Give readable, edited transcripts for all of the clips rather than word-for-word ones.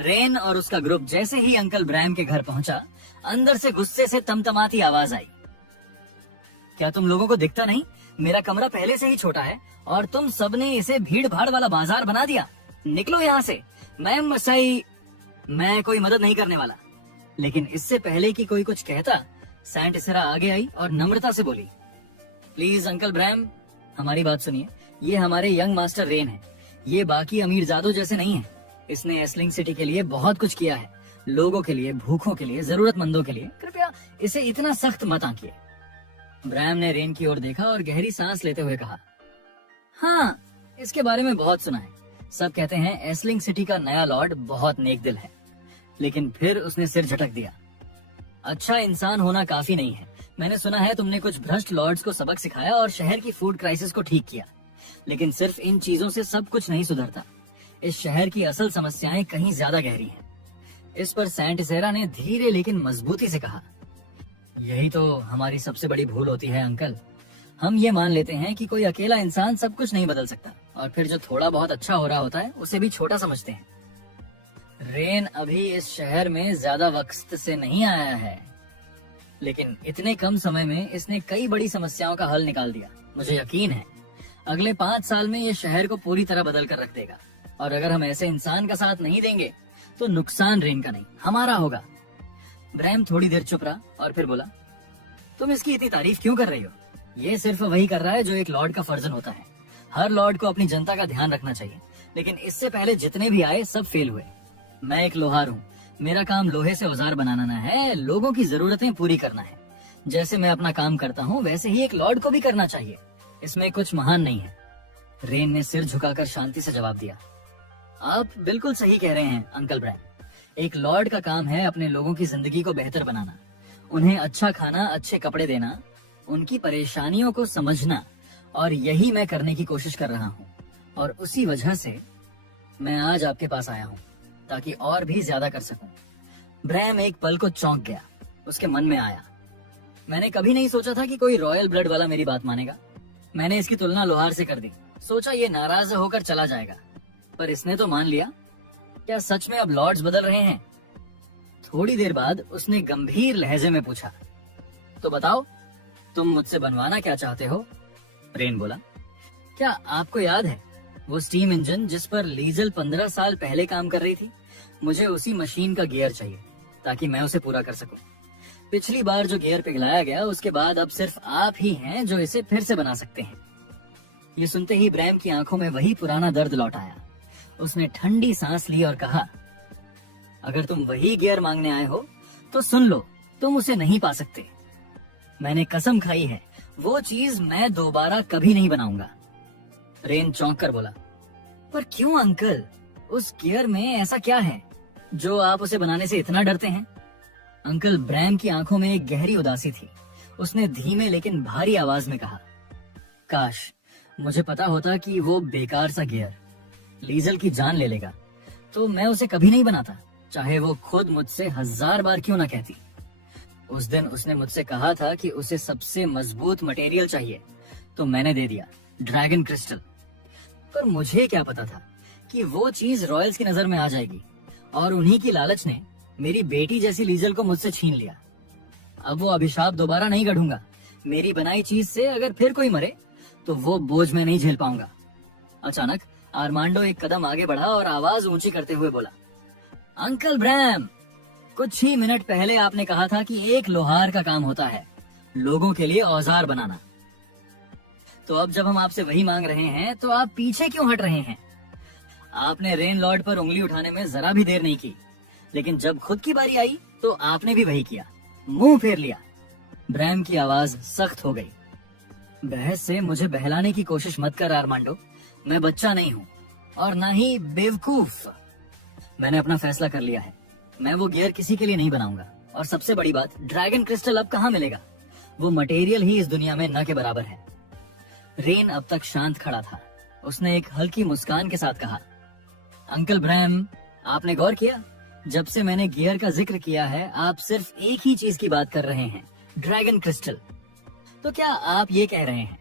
Rain और उसका group जैसे ही अंकल ब्रैम के घर पहुंचा, अंदर से गुस्से से तमतमाती आवाज आई। क्या तुम लोगों को दिखता नहीं? मेरा कमरा पहले से ही छोटा है और तुम सबने इसे भीड़ भाड़ वाला बाजार बना दिया। निकलो यहाँ से। मैं कोई मदद नहीं करने वाला। लेकिन इससे पहले कि कोई कुछ कहता, सैंट इसेरा आगे आई और नम्रता से बोली, प्लीज अंकल ब्रैम, हमारी बात सुनिए। ये हमारे यंग मास्टर रेन है। ये बाकी अमीरजादों जैसे नहीं है। इसने एस्लिंग सिटी के लिए बहुत कुछ किया है, लोगों के लिए, भूखों के लिए, जरूरतमंदों के लिए। कृपया इसे इतना सख्त मत आंकिए। ब्रैम ने रेन की ओर देखा और गहरी सांस लेते हुए कहा, हाँ, इसके बारे में बहुत सुना है। सब कहते हैं एस्लिंग सिटी का नया लॉर्ड बहुत नेक दिल है। लेकिन फिर उसने सिर झटक दिया। अच्छा इंसान होना काफी नहीं है। मैंने सुना है तुमने कुछ भ्रष्ट लॉर्ड्स को सबक सिखाया और शहर की फूड क्राइसिस को ठीक किया। लेकिन सिर्फ इन चीजों से सब कुछ नहीं सुधरता। इस शहर की असल समस्याएं कहीं ज्यादा गहरी हैं। इस पर सैंट इसेरा ने धीरे लेकिन मजबूती से कहा, यही तो हमारी सबसे बड़ी भूल होती है अंकल। हम ये मान लेते हैं कि कोई अकेला इंसान सब कुछ नहीं बदल सकता, और फिर जो थोड़ा बहुत अच्छा हो रहा होता है उसे भी छोटा समझते हैं। रेन अभी इस शहर में ज्यादा वक्त से नहीं आया है, लेकिन इतने कम समय में इसने कई बड़ी समस्याओं का हल निकाल दिया। मुझे यकीन है अगले 5 साल में ये शहर को पूरी तरह बदल कर रख देगा। और अगर हम ऐसे इंसान का साथ नहीं देंगे तो नुकसान रेन का नहीं, हमारा होगा। ब्रैम थोड़ी देर चुप रहा और फिर बोला, तुम इसकी इतनी तारीफ क्यों कर रही हो? ये सिर्फ वही कर रहा है जो एक लॉर्ड का फर्जन होता है। हर लॉर्ड को अपनी जनता का ध्यान रखना चाहिए। लेकिन इससे पहले जितने भी आए सब फेल हुए। मैं एक लोहार हूँ। मेरा काम लोहे से औजार बनाना है, लोगों की जरूरतें पूरी करना है। जैसे मैं अपना काम करता हूँ वैसे ही एक लॉर्ड को भी करना चाहिए। इसमें कुछ महान नहीं है। रेन ने सिर झुकाकर शांति से जवाब दिया, आप बिल्कुल सही कह रहे हैं अंकल ब्रैम। एक लॉर्ड का काम है अपने लोगों की जिंदगी को बेहतर बनाना, उन्हें अच्छा खाना, अच्छे कपड़े देना, उनकी परेशानियों को समझना। और यही मैं करने की कोशिश कर रहा हूँ। और उसी वजह से मैं आज आपके पास आया हूँ, ताकि और भी ज्यादा कर सकूं। ब्रैम एक पल को चौंक गया। उसके मन में आया, मैंने कभी नहीं सोचा था कि कोई रॉयल ब्लड वाला मेरी बात मानेगा। मैंने इसकी तुलना लोहार से कर दी, सोचा ये नाराज होकर चला जाएगा, पर इसने तो मान लिया। क्या सच में अब लॉर्ड्स बदल रहे हैं? थोड़ी देर बाद उसने गंभीर लहजे में पूछा, तो बताओ तुम मुझसे बनवाना क्या चाहते हो? रेन बोला, क्या आपको याद है वो स्टीम इंजन जिस पर लीजल 15 साल पहले काम कर रही थी? मुझे उसी मशीन का गियर चाहिए ताकि मैं उसे पूरा कर सकूं। पिछली बार जो गियर पिघलाया गया उसके बाद अब सिर्फ आप ही हैं जो इसे फिर से बना सकते हैं। ये सुनते ही ब्रैम की आंखों में वही पुराना दर्द लौट आया। उसने ठंडी सांस ली और कहा, अगर तुम वही गियर मांगने आए हो तो सुन लो, तुम उसे नहीं पा सकते। मैंने कसम खाई है वो चीज मैं दोबारा कभी नहीं बनाऊंगा। रेन चौंक कर बोला, पर क्यों अंकल? उस गियर में ऐसा क्या है जो आप उसे बनाने से इतना डरते हैं? अंकल ब्रैम की आंखों में एक गहरी उदासी थी। उसने धीमे लेकिन भारी आवाज में कहा, काश मुझे पता होता कि वो बेकार सा गियर लीजल की जान ले लेगा तो मैं उसे कभी नहीं बनाता, चाहे वो खुद मुझसे 1000 बार क्यों ना कहती। उस दिन उसने मुझसे कहा था कि उसे सबसे मजबूत मटेरियल चाहिए, तो मैंने दे दिया, ड्रैगन क्रिस्टल। पर मुझे क्या पता था कि वो चीज रॉयल्स की नजर में आ जाएगी, और उन्हीं की लालच ने मेरी बेटी जैसी लीजल को मुझसे छीन लिया। अब वो अभिशाप दोबारा नहीं गढ़ूंगा। मेरी बनाई चीज से अगर फिर कोई मरे तो वो बोझ मैं नहीं झेल पाऊंगा। अचानक आर्मांडो एक कदम आगे बढ़ा और आवाज ऊंची करते हुए बोला, अंकल ब्रैम, कुछ ही मिनट पहले आपने कहा था कि एक लोहार का काम होता है लोगों के लिए औजार बनाना। तो अब जब हम आपसे वही मांग रहे हैं तो आप पीछे क्यों हट रहे हैं? आपने रेन लॉर्ड पर उंगली उठाने में जरा भी देर नहीं की, लेकिन जब खुद की बारी आई तो आपने भी वही किया, मुंह फेर लिया। ब्रैम की आवाज सख्त हो गई। बहस से मुझे बहलाने की कोशिश मत कर आर्मांडो। मैं बच्चा नहीं हूँ और ना ही बेवकूफ। मैंने अपना फैसला कर लिया है। मैं वो गियर किसी के लिए नहीं बनाऊंगा। और सबसे बड़ी बात, ड्रैगन क्रिस्टल अब कहाँ मिलेगा? वो मटेरियल ही इस दुनिया में न के बराबर है। रेन अब तक शांत खड़ा था। उसने एक हल्की मुस्कान के साथ कहा, अंकल ब्रैम, आपने गौर किया? जब से मैंने गियर का जिक्र किया है आप सिर्फ एक ही चीज की बात कर रहे हैं, ड्रैगन क्रिस्टल। तो क्या आप ये कह रहे हैं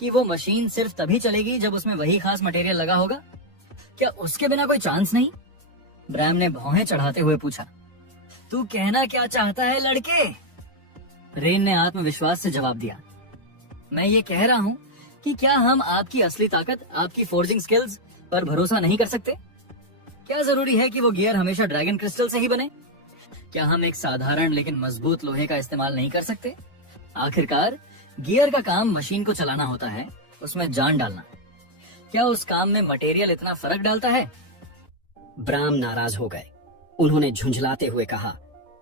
कि वो मशीन सिर्फ तभी चलेगी जब उसमें वही खास मटेरियल लगा होगा? क्या उसके बिना कोई चांस नहीं? ब्रैम ने भौहें चढ़ाते हुए पूछा, तू कहना क्या चाहता है लड़के? रेन ने आत्मविश्वास से जवाब दिया, मैं ये कह रहा हूँ कि क्या हम आपकी असली ताकत, आपकी फोर्जिंग स्किल्स पर भरोसा नहीं कर सकते? क्या जरूरी है कि वो गियर हमेशा ड्रैगन क्रिस्टल से ही बने? क्या हम एक साधारण लेकिन मजबूत लोहे का इस्तेमाल नहीं कर सकते? आखिरकार गियर का काम मशीन को चलाना होता है, उसमें जान डालना। क्या उस काम में मटेरियल इतना फर्क डालता है? ब्राम नाराज हो गए। उन्होंने झुंझलाते हुए कहा,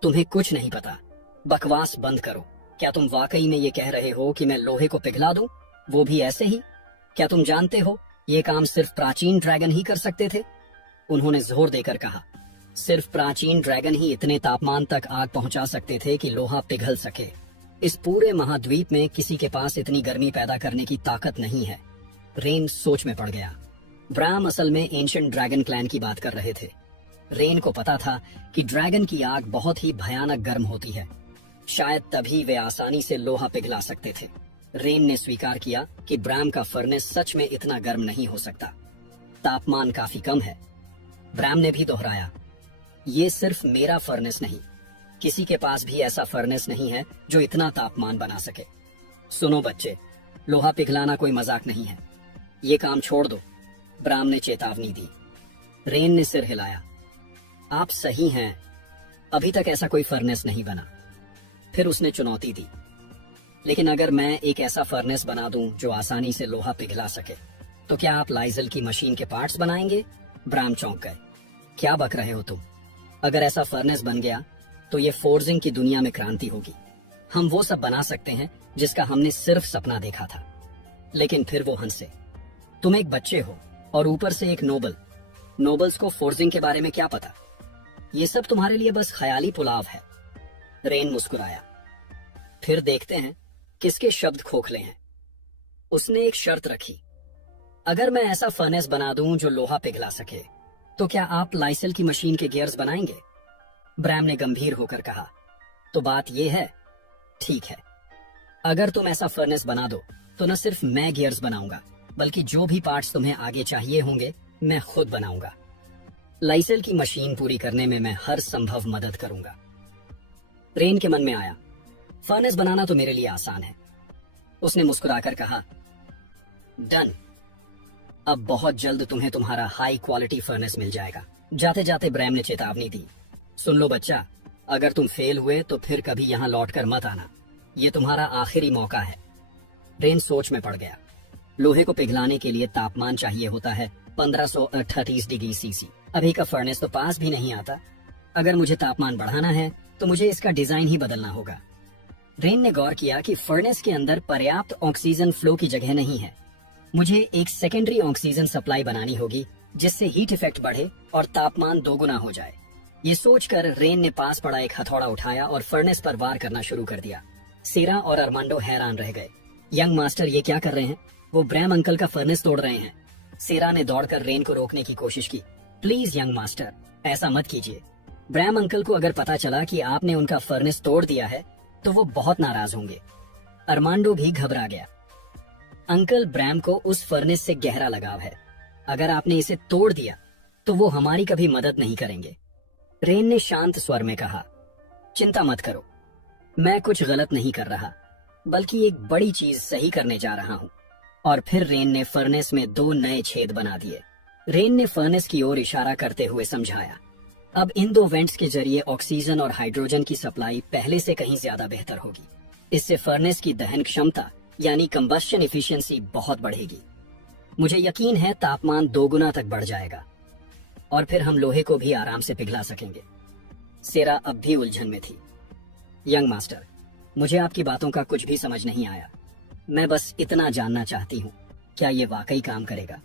तुम्हें कुछ नहीं पता, बकवास बंद करो। क्या तुम वाकई में ये कह रहे हो कि मैं लोहे को पिघला दूं, वो भी ऐसे ही? क्या तुम जानते हो ये काम सिर्फ प्राचीन ड्रैगन ही कर सकते थे? उन्होंने जोर देकर कहा, सिर्फ प्राचीन ड्रैगन ही इतने तापमान तक आग पहुंचा सकते थे कि लोहा पिघल सके। इस पूरे महाद्वीप में किसी के पास इतनी गर्मी पैदा करने की ताकत नहीं है। रेन सोच में पड़ गया। ब्राम असल में एंशिएंट ड्रैगन क्लैन की बात कर रहे थे। रेन को पता था कि ड्रैगन की आग बहुत ही भयानक गर्म होती है, शायद तभी वे आसानी से लोहा पिघला सकते थे। रेन ने स्वीकार किया कि ब्राम का फर्नेस सच में इतना गर्म नहीं हो सकता, तापमान काफी कम है। ब्राम ने भी दोहराया, ये सिर्फ मेरा फर्नेस नहीं, किसी के पास भी ऐसा फर्नेस नहीं है जो इतना तापमान बना सके। सुनो बच्चे, लोहा पिघलाना कोई मजाक नहीं है, ये काम छोड़ दो, ब्राम ने चेतावनी दी। रेन ने सिर हिलाया, आप सही हैं, अभी तक ऐसा कोई फर्नेस नहीं बना। फिर उसने चुनौती दी, लेकिन अगर मैं एक ऐसा फर्नेस बना दूं जो आसानी से लोहा पिघला सके, तो क्या आप लाइजल की मशीन के पार्ट्स बनाएंगे? ब्राम चौंक गए। क्या बक रहे हो तुम? अगर ऐसा फर्नेस बन गया तो ये फोर्जिंग की दुनिया में क्रांति होगी। हम वो सब बना सकते हैं जिसका हमने सिर्फ सपना देखा था। लेकिन फिर वो हंसे। तुम एक बच्चे हो और ऊपर से एक नोबल। नोबल्स को फोर्जिंग के बारे में क्या पता? ये सब तुम्हारे लिए बस ख्याली पुलाव है। रेन मुस्कुराया। फिर देखते हैं किसके शब्द खोखले हैं। उसने एक शर्त रखी, अगर मैं ऐसा फर्नेस बना दूं जो लोहा पिघला सके, तो क्या आप लाइसेल की मशीन के गियर्स बनाएंगे? ब्रैम ने गंभीर होकर कहा, तो बात यह है, ठीक है, अगर तुम ऐसा फर्नेस बना दो तो न सिर्फ मैं गियर्स बनाऊंगा, बल्कि जो भी पार्ट्स तुम्हें आगे चाहिए होंगे मैं खुद बनाऊंगा। लाइसेल की मशीन पूरी करने में मैं हर संभव मदद करूंगा। रेन के मन में आया, फर्नेस बनाना तो मेरे लिए आसान है। उसने मुस्कुराकर कहा, डन, अब बहुत जल्द तुम्हें तुम्हारा हाई क्वालिटी फर्नेस मिल जाएगा। जाते जाते ब्रैम ने चेतावनी दी, सुन लो बच्चा, अगर तुम फेल हुए तो फिर कभी यहाँ लौटकर मत आना, ये तुम्हारा आखिरी मौका है। रेन सोच में पड़ गया। लोहे को पिघलाने के लिए तापमान चाहिए होता है 1538 डिग्री सीसी। अभी का फर्नेस तो पास भी नहीं आता। अगर मुझे तापमान बढ़ाना है तो मुझे इसका डिजाइन ही बदलना होगा। रेन ने गौर किया कि फर्नेस के अंदर पर्याप्त ऑक्सीजन फ्लो की जगह नहीं है। मुझे एक सेकेंडरी ऑक्सीजन सप्लाई बनानी होगी जिससे हीट इफेक्ट बढ़े और तापमान दोगुना हो जाए। ये सोचकर रेन ने पास पड़ा एक हथौड़ा उठाया और फर्नेस पर वार करना शुरू कर दिया। सेरा और अरमांडो हैरान रह गए। यंग मास्टर ये क्या कर रहे हैं? वो ब्रैम अंकल का फर्नेस तोड़ रहे हैं। सेरा ने दौड़कर रेन को रोकने की कोशिश की। प्लीज यंग मास्टर, ऐसा मत कीजिए। ब्रैम अंकल को अगर पता चला कि आपने उनका फर्नेस तोड़ दिया है तो वो बहुत नाराज होंगे। अरमांडो भी घबरा गया। अंकल ब्रैम को उस फर्नेस से गहरा लगाव है। अगर आपने इसे तोड़ दिया तो वो हमारी कभी मदद नहीं करेंगे। रेन ने शांत स्वर में कहा, चिंता मत करो, मैं कुछ गलत नहीं कर रहा, बल्कि एक बड़ी चीज सही करने जा रहा हूँ। और फिर रेन ने फर्नेस में 2 नए छेद बना दिए। रेन ने फर्नेस की ओर इशारा करते हुए समझाया, अब इन 2 वेंट्स के जरिए ऑक्सीजन और हाइड्रोजन की सप्लाई पहले से कहीं ज्यादा बेहतर होगी। इससे फर्नेस की दहन क्षमता यानी कंबस्शन इफिशिएंसी बहुत बढ़ेगी। मुझे यकीन है तापमान 2 गुना तक बढ़ जाएगा और फिर हम लोहे को भी आराम से पिघला सकेंगे। सेरा अब भी उलझन में थी। यंग मास्टर, मुझे आपकी बातों का कुछ भी समझ नहीं आया। मैं बस इतना जानना चाहती हूँ, क्या ये वाकई काम करेगा?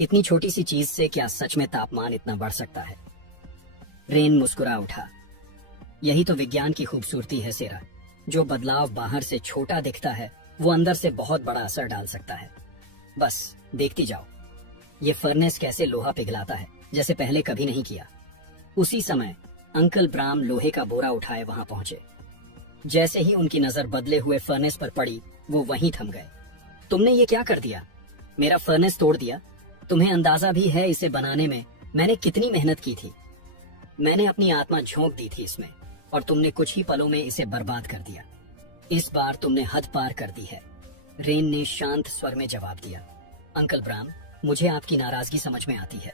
इतनी छोटी सी चीज से क्या सच में तापमान इतना बढ़ सकता है? रेन मुस्कुरा उठा। यही तो विज्ञान की खूबसूरती है सेरा। जो बदलाव बाहर से छोटा दिखता है वो अंदर से बहुत बड़ा असर डाल सकता है। बस देखती जाओ, ये फर्नेस कैसे लोहा पिघलाता है जैसे पहले कभी नहीं किया। उसी समय अंकल ब्राम लोहे का बोरा उठाए वहां पहुंचे। जैसे ही उनकी नजर बदले हुए फर्नेस पर पड़ी वो वहीं थम गए। तुमने ये क्या कर दिया? मेरा फर्नेस तोड़ दिया। तुम्हें अंदाजा भी है इसे बनाने में मैंने कितनी मेहनत की थी। मैंने अपनी आत्मा झोंक दी थी इसमें और तुमने कुछ ही पलों में इसे बर्बाद कर दिया। इस बार तुमने हद पार कर दी है, रेन ने शांत स्वर में जवाब दिया। अंकल ब्राम, मुझे आपकी नाराजगी समझ में आती है,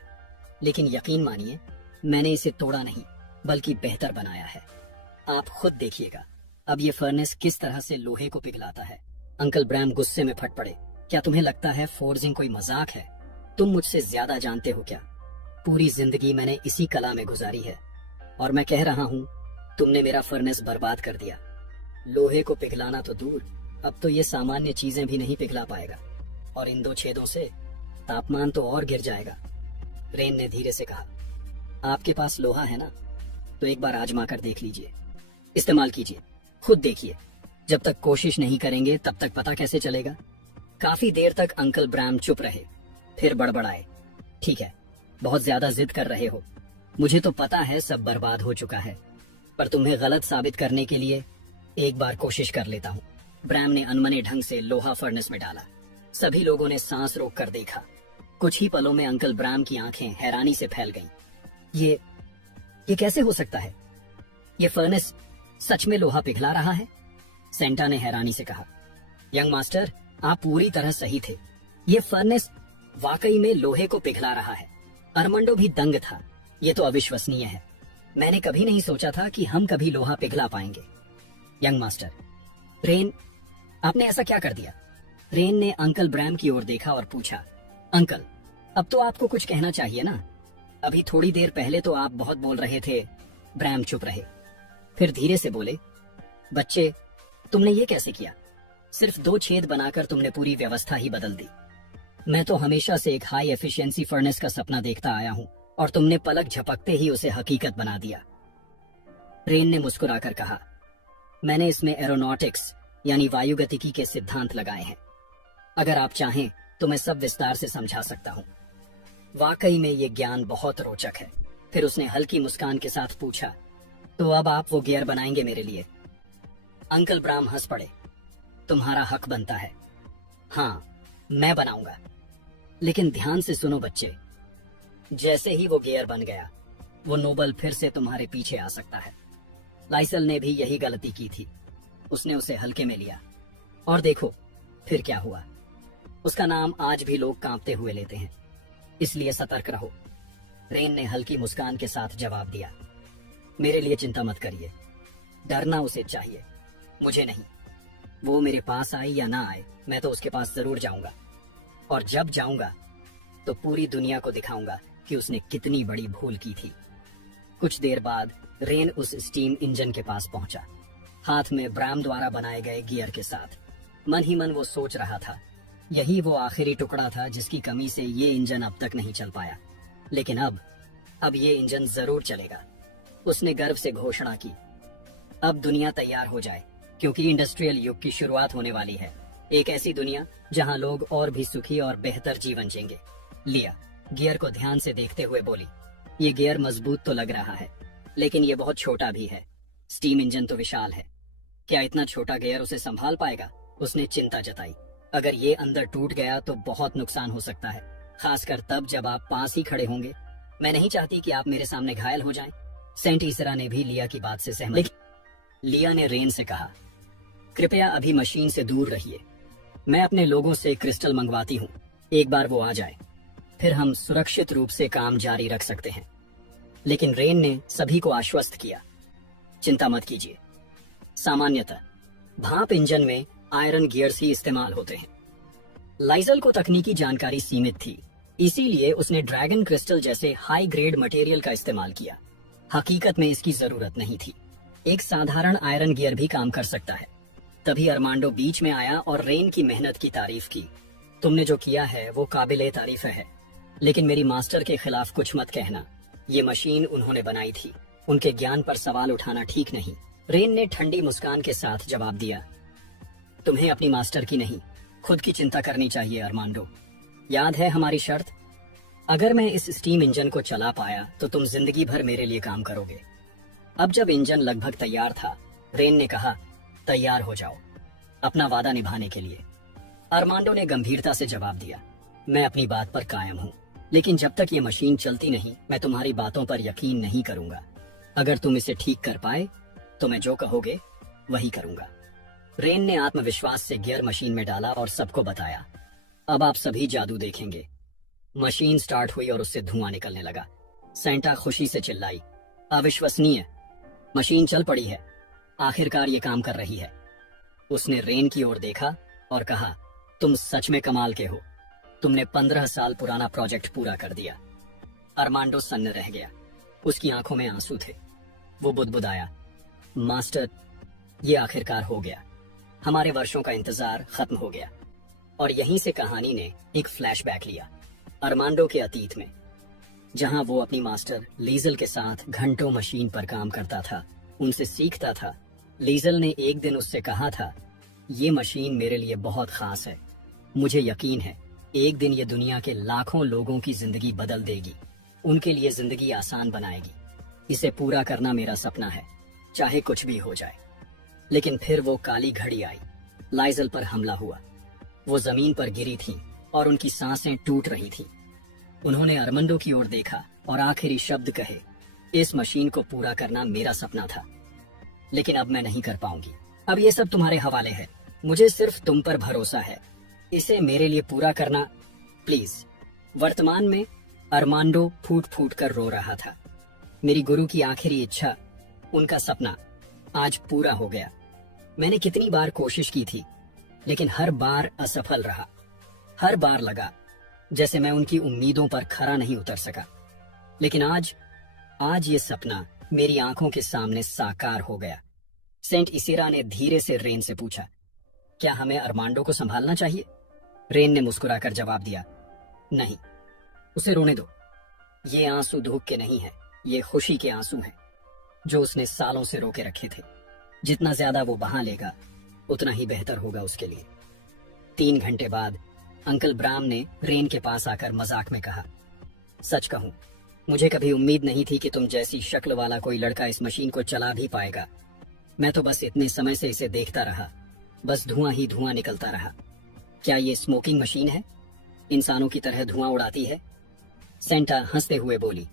लेकिन यकीन मानिए मैंने इसे तोड़ा नहीं बल्कि बेहतर बनाया है। आप खुद देखिएगा अब ये फर्नेस किस तरह से लोहे को पिघलाता है। अंकल ब्राम गुस्से में फट पड़े। क्या तुम्हें लगता है फोर्जिंग कोई मजाक है? तुम मुझसे ज्यादा जानते हो क्या? पूरी जिंदगी मैंने इसी कला में गुजारी है और मैं कह रहा हूँ तुमने मेरा फर्नेस बर्बाद कर दिया। लोहे को पिघलाना तो दूर, अब तो ये सामान्य चीजें भी नहीं पिघला पाएगा और इन 2 छेदों से तापमान तो और गिर जाएगा। रेन ने धीरे से कहा, आपके पास लोहा है ना, तो एक बार आजमा कर देख लीजिए, इस्तेमाल कीजिए, खुद देखिए। जब तक कोशिश नहीं करेंगे तब तक पता कैसे चलेगा? काफी देर तक अंकल ब्राम चुप रहे, फिर बड़बड़ाए। ठीक है, बहुत ज्यादा जिद कर रहे हो, मुझे तो पता है सब बर्बाद हो चुका है, पर तुम्हें गलत साबित करने के लिए एक बार कोशिश कर लेता हूँ। ब्राम ने अनमने ढंग से लोहा फर्नेस में डाला। सभी लोगों ने सांस रोक कर देखा। कुछ ही पलों में अंकल ब्राम की आंखें हैरानी से फैल गईं। ये कैसे हो सकता है? ये फर्नेस सच में लोहा पिघला रहा है? सेंटा ने हैरानी से कहा। यंग मास्टर, आप पूरी तरह सही थे, ये फर्नेस वाकई में लोहे को पिघला रहा है। अरमांडो भी दंग था, ये तो अविश्वसनीय है। मैंने कभी नहीं सोचा था कि हम कभी लोहा पिघला पाएंगे। यंग मास्टर, रेन, आपने ऐसा क्या कर दिया? रेन ने अंकल ब्राम की ओर देखा और पूछा। अंकल, अब तो आपको कुछ कहना चाहिए ना, अभी थोड़ी देर पहले तो आप बहुत बोल रहे थे। ब्राम चुप रहे, फिर धीरे से बोले, बच्चे, तुमने ये कैसे किया? सिर्फ 2 छेद बनाकर तुमने पूरी व्यवस्था ही बदल दी। मैं तो हमेशा से एक हाई एफिशिएंसी फर्नेस का सपना देखता आया हूँ और तुमने पलक झपकते ही उसे हकीकत बना दिया। रेन ने मुस्कुराकर कहा, मैंने इसमें एरोनॉटिक्स यानी वायुगतिकी के सिद्धांत लगाए हैं। अगर आप चाहें तो मैं सब विस्तार से समझा सकता हूँ। वाकई में ये ज्ञान बहुत रोचक है। फिर उसने हल्की मुस्कान के साथ पूछा, तो अब आप वो गियर बनाएंगे मेरे लिए? अंकल ब्राम हंस पड़े। तुम्हारा हक बनता है। हाँ, मैं बनाऊंगा, लेकिन ध्यान से सुनो बच्चे, जैसे ही वो गियर बन गया वो नोबल फिर से तुम्हारे पीछे आ सकता है। लाइसल ने भी यही गलती की थी, उसने उसे हल्के में लिया और देखो फिर क्या हुआ। उसका नाम आज भी लोग कांपते हुए लेते हैं, इसलिए सतर्क रहो। रेन ने हल्की मुस्कान के साथ जवाब दिया, मेरे लिए चिंता मत करिए, डरना उसे चाहिए, मुझे नहीं। वो मेरे पास आए या ना आए, मैं तो उसके पास जरूर जाऊंगा, और जब जाऊंगा तो पूरी दुनिया को दिखाऊंगा कि उसने कितनी बड़ी भूल की थी। कुछ देर बाद रेन उस स्टीम इंजन के पास पहुंचा, हाथ में ब्राम द्वारा बनाए गए गियर के साथ। मन ही मन वो सोच रहा था, यही वो आखिरी टुकड़ा था जिसकी कमी से ये इंजन अब तक नहीं चल पाया, लेकिन अब ये इंजन जरूर चलेगा। उसने गर्व से घोषणा की, अब दुनिया तैयार हो जाए, क्योंकि इंडस्ट्रियल युग की शुरुआत होने वाली है। एक ऐसी दुनिया जहां लोग और भी सुखी और बेहतर जीवन जिएंगे। लिया गियर को ध्यान से देखते हुए बोली, ये गियर मजबूत तो लग रहा है, लेकिन ये बहुत छोटा भी है। स्टीम इंजन तो विशाल है, क्या इतना छोटा गियर उसे संभाल पाएगा? उसने चिंता जताई। अगर ये अंदर टूट गया तो बहुत नुकसान हो सकता है, खासकर तब जब आप पास ही खड़े होंगे। मैं नहीं चाहती कि आप मेरे सामने घायल हो जाएं। सेंट ईसरा ने भी लिया की बात से सहमत। लिया ने रेन से कहा, कृपया अभी मशीन से दूर रहिए, मैं अपने लोगों से क्रिस्टल मंगवाती हूँ। एक बार वो आ जाए फिर हम सुरक्षित रूप से काम जारी रख सकते हैं। लेकिन रेन ने सभी को आश्वस्त किया, चिंता मत कीजिए, सामान्यतः भाप इंजन में आयरन गियर्स ही इस्तेमाल होते हैं। लाइजल को तकनीकी जानकारी सीमित थी, इसीलिए उसने ड्रैगन क्रिस्टल जैसे हाई ग्रेड मटेरियल का इस्तेमाल किया। हकीकत में इसकी जरूरत नहीं थी, एक साधारण आयरन गियर भी काम कर सकता है। तभी अरमांडो बीच में आया और रेन की मेहनत की तारीफ की। तुमने जो किया है वो काबिले तारीफ है, लेकिन मेरी मास्टर के खिलाफ कुछ मत कहना। ये मशीन उन्होंने बनाई थी, उनके ज्ञान पर सवाल उठाना ठीक नहीं। रेन ने ठंडी मुस्कान के साथ जवाब दिया, तुम्हें अपनी मास्टर की नहीं, खुद की चिंता करनी चाहिए अरमांडो। याद है हमारी शर्त? अगर मैं इस स्टीम इंजन को चला पाया तो तुम जिंदगी भर मेरे लिए काम करोगे। अब जब इंजन लगभग तैयार था, रेन ने कहा, तैयार हो जाओ अपना वादा निभाने के लिए। अरमांडो ने गंभीरता से जवाब दिया, मैं अपनी बात पर कायम हूँ। लेकिन जब तक ये मशीन चलती नहीं मैं तुम्हारी बातों पर यकीन नहीं करूंगा। अगर तुम इसे ठीक कर पाए तो मैं जो कहोगे वही करूंगा। रेन ने आत्मविश्वास से गियर मशीन में डाला और सबको बताया, अब आप सभी जादू देखेंगे। मशीन स्टार्ट हुई और उससे धुआं निकलने लगा। सेंटा खुशी से चिल्लाई, अविश्वसनीय, मशीन चल पड़ी है, आखिरकार ये काम कर रही है। उसने रेन की ओर देखा और कहा, तुम सच में कमाल के हो, तुमने 15 साल पुराना प्रोजेक्ट पूरा कर दिया। अरमांडो सन्न रह गया, उसकी आंखों में आंसू थे। वो बुदबुदाया, मास्टर, ये आखिरकार हो गया, हमारे वर्षों का इंतजार खत्म हो गया। और यहीं से कहानी ने एक फ्लैशबैक लिया अरमांडो के अतीत में, जहां वो अपनी मास्टर लीजल के साथ घंटों मशीन पर काम करता था, उनसे सीखता था। लीजल ने एक दिन उससे कहा था, ये मशीन मेरे लिए बहुत खास है, मुझे यकीन है एक दिन ये दुनिया के लाखों लोगों की जिंदगी बदल देगी, उनके लिए जिंदगी आसान बनाएगी। इसे पूरा करना मेरा सपना है, चाहे कुछ भी हो जाए। लेकिन फिर वो काली घड़ी आई, लाइजल पर हमला हुआ। वो जमीन पर गिरी थी और उनकी सांसें टूट रही थी। उन्होंने अरमांडो की ओर देखा और आखिरी शब्द कहे, इस मशीन को पूरा करना मेरा सपना था, लेकिन अब मैं नहीं कर पाऊंगी। अब ये सब तुम्हारे हवाले है, मुझे सिर्फ तुम पर भरोसा है, इसे मेरे लिए पूरा करना प्लीज। वर्तमान में अरमांडो फूट फूट कर रो रहा था। मेरी गुरु की आखिरी इच्छा, उनका सपना आज पूरा हो गया। मैंने कितनी बार कोशिश की थी, लेकिन हर बार असफल रहा। हर बार लगा जैसे मैं उनकी उम्मीदों पर खरा नहीं उतर सका। लेकिन आज ये सपना मेरी आंखों के सामने साकार हो गया। सेंट इसिरा ने धीरे से रेन से पूछा, क्या हमें अरमांडो को संभालना चाहिए? रेन ने मुस्कुराकर जवाब दिया, नहीं, उसे रोने दो। ये आंसू धूप के नहीं है, ये खुशी के आंसू हैं, जो उसने सालों से रोके रखे थे। जितना ज्यादा वो बहा लेगा उतना ही बेहतर होगा उसके लिए। 3 घंटे बाद अंकल ब्राम ने रेन के पास आकर मजाक में कहा, सच कहूं, मुझे कभी उम्मीद नहीं थी कि तुम जैसी शक्ल वाला कोई लड़का इस मशीन को चला भी पाएगा। मैं तो बस इतने समय से इसे देखता रहा, बस धुआं ही धुआं निकलता रहा। क्या ये स्मोकिंग मशीन है? इंसानों की तरह धुआं उड़ाती है? सेंटा हंसते हुए बोली,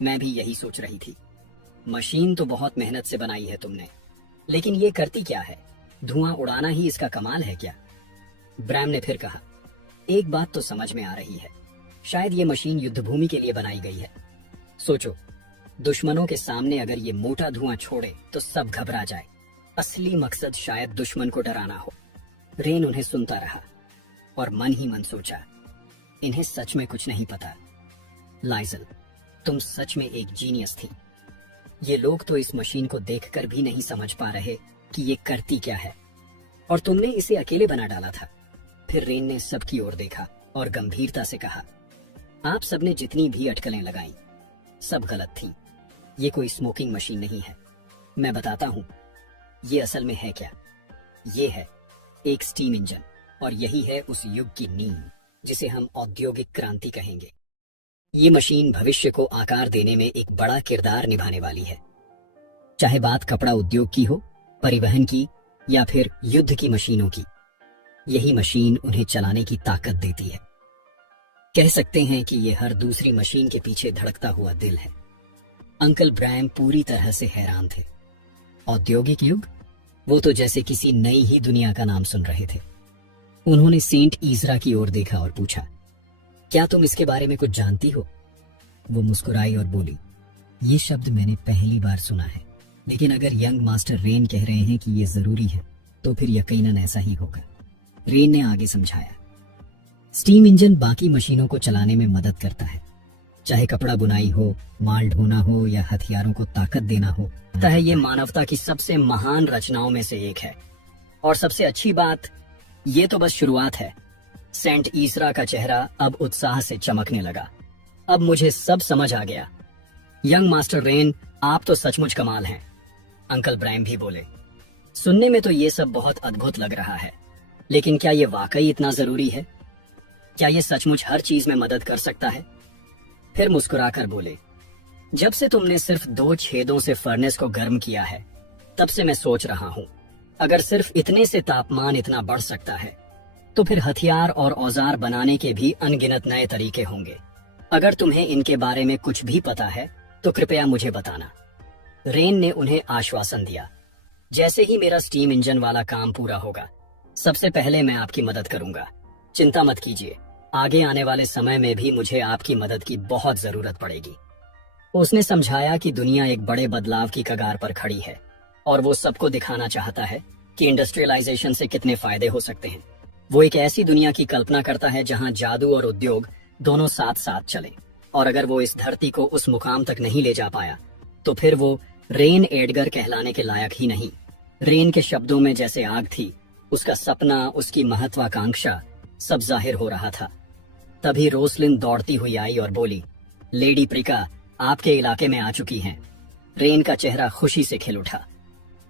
मैं भी यही सोच रही थी। मशीन तो बहुत मेहनत से बनाई है तुमने, लेकिन ये करती क्या है? धुआं उड़ाना ही इसका कमाल है क्या? ब्रैम ने फिर कहा, एक बात तो समझ में आ रही है, शायद ये मशीन युद्धभूमि के लिए बनाई गई है। सोचो, दुश्मनों के सामने अगर ये मोटा धुआं छोड़े तो सब घबरा जाए। असली मकसद शायद दुश्मन को डराना हो। रेन उन्हें सुनता रहा और मन ही मन सोचा, इन्हें सच में कुछ नहीं पता। लाइजल, तुम सच में एक जीनियस थी। ये लोग तो इस मशीन को देखकर भी नहीं समझ पा रहे कि ये करती क्या है, और तुमने इसे अकेले बना डाला था। फिर रेन ने सबकी ओर देखा और गंभीरता से कहा, आप सबने जितनी भी अटकलें लगाई सब गलत थी। ये कोई स्मोकिंग मशीन नहीं है। मैं बताता हूं ये असल में है क्या। ये है एक स्टीम इंजन, और यही है उस युग की नींव जिसे हम औद्योगिक क्रांति कहेंगे। ये मशीन भविष्य को आकार देने में एक बड़ा किरदार निभाने वाली है। चाहे बात कपड़ा उद्योग की हो, परिवहन की, या फिर युद्ध की मशीनों की, यही मशीन उन्हें चलाने की ताकत देती है। कह सकते हैं कि ये हर दूसरी मशीन के पीछे धड़कता हुआ दिल है। अंकल ब्रैम पूरी तरह से हैरान थे। औद्योगिक युग? वो तो जैसे किसी नई ही दुनिया का नाम सुन रहे थे। उन्होंने सेंट ईजरा की ओर देखा और पूछा, क्या तुम इसके बारे में कुछ जानती हो? वो मुस्कुराई और बोली, ये शब्द मैंने पहली बार सुना है, लेकिन अगर यंग मास्टर रेन कह रहे हैं कि ये जरूरी है तो फिर यकीनन ऐसा ही होगा। रेन ने आगे समझाया, स्टीम इंजन बाकी मशीनों को चलाने में मदद करता है, चाहे कपड़ा बुनाई हो, माल ढोना हो, या हथियारों को ताकत देना हो। लगता है ये मानवता की सबसे महान रचनाओं में से एक है। और सबसे अच्छी बात, ये तो बस शुरुआत है। सेंट ईसरा का चेहरा अब उत्साह से चमकने लगा। अब मुझे सब समझ आ गया। यंग मास्टर रेन, आप तो सचमुच कमाल हैं। अंकल ब्रैम भी बोले, सुनने में तो ये सब बहुत अद्भुत लग रहा है, लेकिन क्या ये वाकई इतना जरूरी है? क्या ये सचमुच हर चीज में मदद कर सकता है? फिर मुस्कुराकर बोले, जब से तुमने सिर्फ 2 छेदों से फर्नेस को गर्म किया है, तब से मैं सोच रहा हूं, अगर सिर्फ इतने से तापमान इतना बढ़ सकता है, तो फिर हथियार और औजार बनाने के भी अनगिनत नए तरीके होंगे। अगर तुम्हें इनके बारे में कुछ भी पता है तो कृपया मुझे बताना। रेन ने उन्हें आश्वासन दिया। जैसे ही मेरा स्टीम इंजन वाला काम पूरा होगा, सबसे पहले मैं आपकी मदद करूंगा। चिंता मत कीजिए, आगे आने वाले समय में भी मुझे आपकी मदद की बहुत जरूरत पड़ेगी। उसने समझाया कि दुनिया एक बड़े बदलाव की कगार पर खड़ी है और वो सबको दिखाना चाहता है कि इंडस्ट्रियलाइजेशन से कितने फायदे हो सकते हैं। वो एक ऐसी दुनिया की कल्पना करता है जहां जादू और उद्योग दोनों साथ साथ चले, और अगर वो इस धरती को उस मुकाम तक नहीं ले जा पाया तो फिर वो रेन एडगर कहलाने के लायक ही नहीं। रेन के शब्दों में जैसे आग थी, उसका सपना, उसकी महत्वाकांक्षा सब जाहिर हो रहा था। तभी रोसलिन दौड़ती हुई आई और बोली, लेडी प्रिका आपके इलाके में आ चुकी हैं। रेन का चेहरा खुशी से खिल उठा।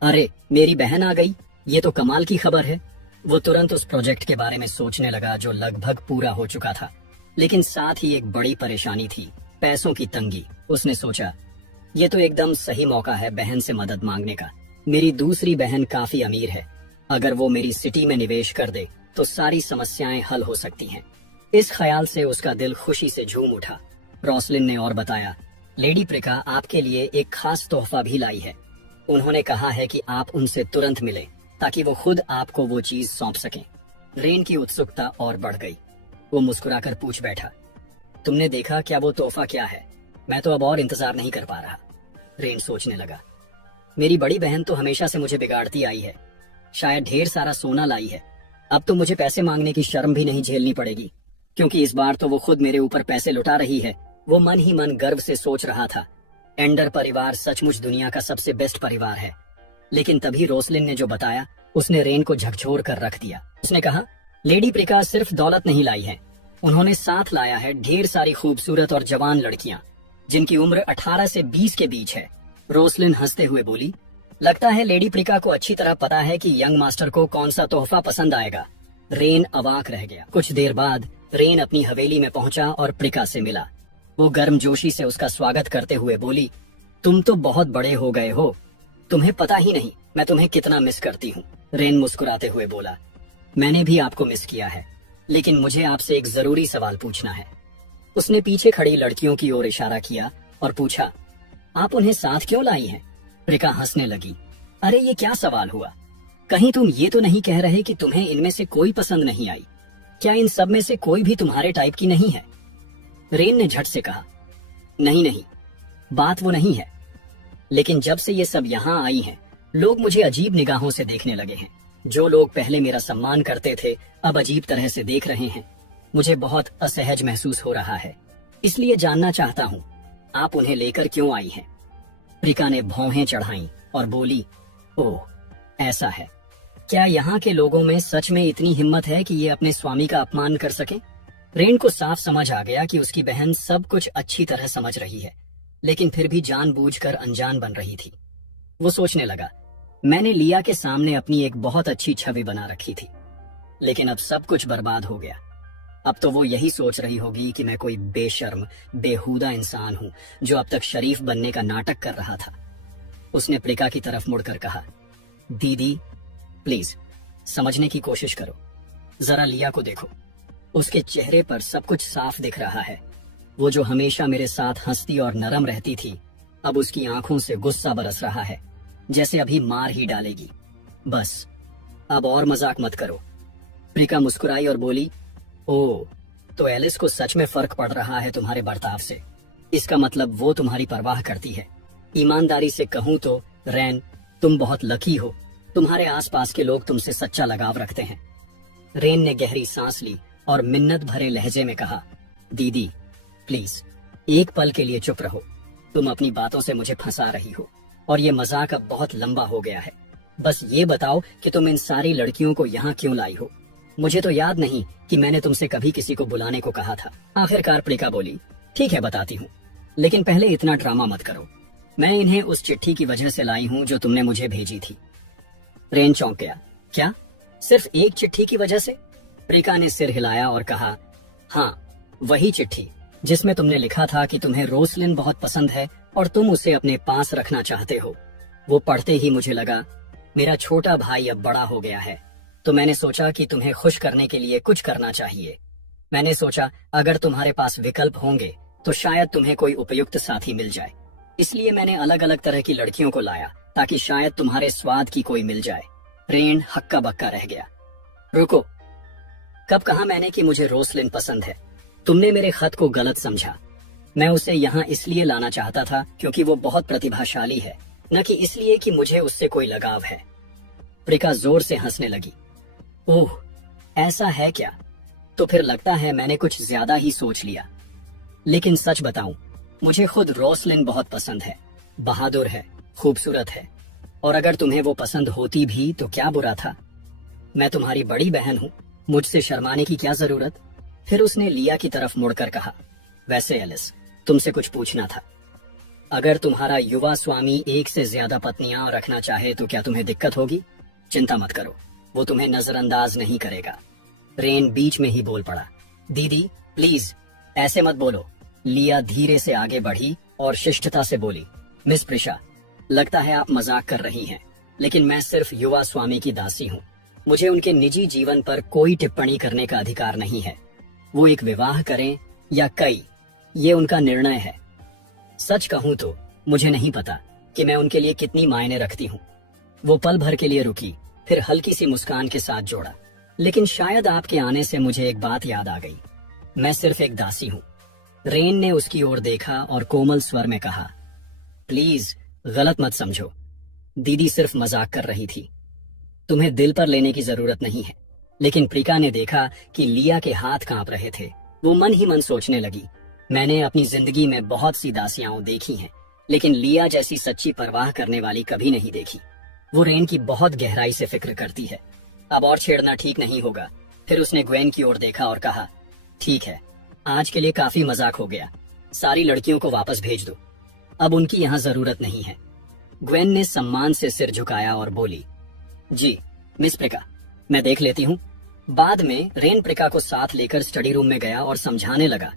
अरे मेरी बहन आ गई, ये तो कमाल की खबर है। वो तुरंत उस प्रोजेक्ट के बारे में सोचने लगा जो लगभग पूरा हो चुका था, लेकिन साथ ही एक बड़ी परेशानी थी, पैसों की तंगी। उसने सोचा, ये तो एकदम सही मौका है बहन से मदद मांगने का। मेरी दूसरी बहन काफी अमीर है, अगर वो मेरी सिटी में निवेश कर दे तो सारी समस्याएं हल हो सकती हैं। इस ख्याल से उसका दिल खुशी से झूम उठा। रोसलिन ने और बताया, लेडी प्रिका आपके लिए एक खास तोहफा भी लाई है। उन्होंने कहा है कि आप उनसे तुरंत मिलें ताकि वो खुद आपको वो चीज सौंप सकें। रेन की उत्सुकता और बढ़ गई। वो मुस्कुराकर पूछ बैठा, तुमने देखा क्या वो तोहफा क्या है? मैं तो अब और इंतजार नहीं कर पा रहा। रेन सोचने लगा, मेरी बड़ी बहन तो हमेशा से मुझे बिगाड़ती आई है, शायद ढेर सारा सोना लाई है। अब तो मुझे पैसे मांगने की शर्म भी नहीं झेलनी पड़ेगी, क्योंकि इस बार तो वो खुद मेरे ऊपर पैसे लुटा रही है। वो मन ही मन गर्व से सोच रहा था, एंडर परिवार सचमुच दुनिया का सबसे बेस्ट परिवार है। लेकिन तभी रोसलिन ने जो बताया, उसने रेन को झकझोर कर रख दिया। उसने कहा, लेडी प्रिका सिर्फ दौलत नहीं लाई है, उन्होंने साथ लाया है ढेर सारी खूबसूरत और जवान लड़कियां जिनकी उम्र 18 से 20 के बीच है। रोसलिन हंसते हुए बोली, लगता है लेडी प्रिका को अच्छी तरह पता है कि यंग मास्टर को कौन सा तोहफा पसंद आएगा। रेन अवाक रह गया। कुछ देर बाद रेन अपनी हवेली में पहुंचा और प्रिका से मिला। वो गर्मजोशी से उसका स्वागत करते हुए बोली, तुम तो बहुत बड़े हो गए हो, तुम्हें पता ही नहीं मैं तुम्हें कितना मिस करती हूँ। रेन मुस्कुराते हुए बोला, मैंने भी आपको मिस किया है, लेकिन मुझे आपसे एक जरूरी सवाल पूछना है। उसने पीछे खड़ी लड़कियों की ओर इशारा किया और पूछा, आप उन्हें साथ क्यों लाई हैं? प्रिका हंसने लगी, अरे ये क्या सवाल हुआ? कहीं तुम ये तो नहीं कह रहे कि तुम्हें इनमें से कोई पसंद नहीं आई? क्या इन सब में से कोई भी तुम्हारे टाइप की नहीं है? रेन ने झट से कहा, नहीं नहीं, बात वो नहीं है, लेकिन जब से ये सब यहाँ आई हैं, लोग मुझे अजीब निगाहों से देखने लगे हैं। जो लोग पहले मेरा सम्मान करते थे अब अजीब तरह से देख रहे हैं। मुझे बहुत असहज महसूस हो रहा है, इसलिए जानना चाहता हूँ आप उन्हें लेकर क्यों आई हैं? प्रिका ने भौहें चढ़ाई और बोली, ओह ऐसा है, क्या यहाँ के लोगों में सच में इतनी हिम्मत है कि ये अपने स्वामी का अपमान कर सके? रेन को साफ समझ आ गया कि उसकी बहन सब कुछ अच्छी तरह समझ रही है, लेकिन फिर भी जानबूझकर अनजान बन रही थी। वो सोचने लगा, मैंने लिया के सामने अपनी एक बहुत अच्छी छवि बना रखी थी, लेकिन अब सब कुछ बर्बाद हो गया। अब तो वो यही सोच रही होगी कि मैं कोई बेशर्म, बेहुदा इंसान हूँ जो अब तक शरीफ बनने का नाटक कर रहा था। उसने प्रिका की तरफ मुड़कर कहा, दीदी प्लीज समझने की कोशिश करो, जरा लिया को देखो, उसके चेहरे पर सब कुछ साफ दिख रहा है। वो जो हमेशा मेरे साथ हंसती और नरम रहती थी, अब उसकी आंखों से गुस्सा बरस रहा है, जैसे अभी मार ही डालेगी। बस अब और मजाक मत करो। प्रिका मुस्कुराई और बोली, ओह तो एलिस को सच में फर्क पड़ रहा है तुम्हारे बर्ताव से। इसका मतलब वो तुम्हारी परवाह करती है। ईमानदारी से कहूं तो रैन, तुम बहुत लकी हो, तुम्हारे आसपास के लोग तुमसे सच्चा लगाव रखते हैं। रेन ने गहरी सांस ली और मिन्नत भरे लहजे में कहा, दीदी प्लीज एक पल के लिए चुप रहो, तुम अपनी बातों से मुझे फंसा रही हो और ये मजाक अब बहुत लंबा हो गया है। बस ये बताओ कि तुम इन सारी लड़कियों को यहाँ क्यों लाई हो? मुझे तो याद नहीं कि मैंने तुमसे कभी किसी को बुलाने को कहा था। आखिरकार प्रिका बोली, ठीक है बताती हूँ, लेकिन पहले इतना ड्रामा मत करो। मैं इन्हें उस चिट्ठी की वजह से लाई हूँ जो तुमने मुझे भेजी थी। रेन चौंक गया, क्या सिर्फ एक चिट्ठी की वजह से? प्रिका ने सिर हिलाया और कहा, हाँ वही चिट्ठी जिसमें तुमने लिखा था कि तुम्हें रोसलिन बहुत पसंद है और तुम उसे अपने पास रखना चाहते हो। वो पढ़ते ही मुझे लगा मेरा छोटा भाई अब बड़ा हो गया है, तो मैंने सोचा कि तुम्हें खुश करने के लिए कुछ करना चाहिए। मैंने सोचा अगर तुम्हारे पास विकल्प होंगे तो शायद तुम्हें कोई उपयुक्त साथी मिल जाए। इसलिए मैंने अलग अलग तरह की लड़कियों को लाया ताकि शायद तुम्हारे स्वाद की कोई मिल जाए। रेन हक्का बक्का रह गया। रुको, कब कहा मैंने कि मुझे रोसलिन पसंद है? तुमने मेरे खत को गलत समझा। मैं उसे यहाँ इसलिए लाना चाहता था क्योंकि वो बहुत प्रतिभाशाली है, न कि इसलिए कि मुझे उससे कोई लगाव है। प्रिका जोर से हंसने लगी। ओह, ऐसा है क्या? तो फिर लगता है मैंने कुछ ज्यादा ही सोच लिया। लेकिन सच बताऊं, मुझे खुद रोसलिन बहुत पसंद है। बहादुर है, खूबसूरत है, और अगर तुम्हें वो पसंद होती भी तो क्या बुरा था? मैं तुम्हारी बड़ी बहन हूँ, मुझसे शर्माने की क्या जरूरत? फिर उसने लिया की तरफ मुड़कर कहा, वैसे एलिस, तुमसे कुछ पूछना था। अगर तुम्हारा युवा स्वामी एक से ज्यादा पत्नियां रखना चाहे तो क्या तुम्हें दिक्कत होगी? चिंता मत करो, वो तुम्हें नजरअंदाज नहीं करेगा। रेन बीच में ही बोल पड़ा, दीदी प्लीज ऐसे मत बोलो। लिया धीरे से आगे बढ़ी और शिष्टता से बोली, मिस प्रिशा, लगता है आप मजाक कर रही हैं, लेकिन मैं सिर्फ युवा स्वामी की दासी हूँ। मुझे उनके निजी जीवन पर कोई टिप्पणी करने का अधिकार नहीं है। वो एक विवाह करें या कई, ये उनका निर्णय है। सच कहूं तो मुझे नहीं पता कि मैं उनके लिए कितनी मायने रखती हूँ। वो पल भर के लिए रुकी, फिर हल्की सी मुस्कान के साथ जोड़ा, लेकिन शायद आपके आने से मुझे एक बात याद आ गई। मैं सिर्फ एक दासी हूँ। रेन ने उसकी ओर देखा और कोमल स्वर में कहा, प्लीज गलत मत समझो, दीदी सिर्फ मजाक कर रही थी। तुम्हें दिल पर लेने की जरूरत नहीं है। लेकिन प्रिका ने देखा कि लिया के हाथ कांप रहे थे। वो मन ही मन सोचने लगी, मैंने अपनी जिंदगी में बहुत सी दासियां देखी हैं, लेकिन लिया जैसी सच्ची परवाह करने वाली कभी नहीं देखी। वो रेन की बहुत गहराई से फिक्र करती है। अब और छेड़ना ठीक नहीं होगा। फिर उसने ग्वेन की ओर देखा और कहा, ठीक है, आज के लिए काफी मजाक हो गया। सारी लड़कियों को वापस भेज दो, अब उनकी यहाँ जरूरत नहीं है। ग्वेन ने सम्मान से सिर झुकाया और बोली, जी मिस प्रिका, मैं देख लेती हूँ। बाद में रेन प्रिका को साथ लेकर स्टडी रूम में गया और समझाने लगा,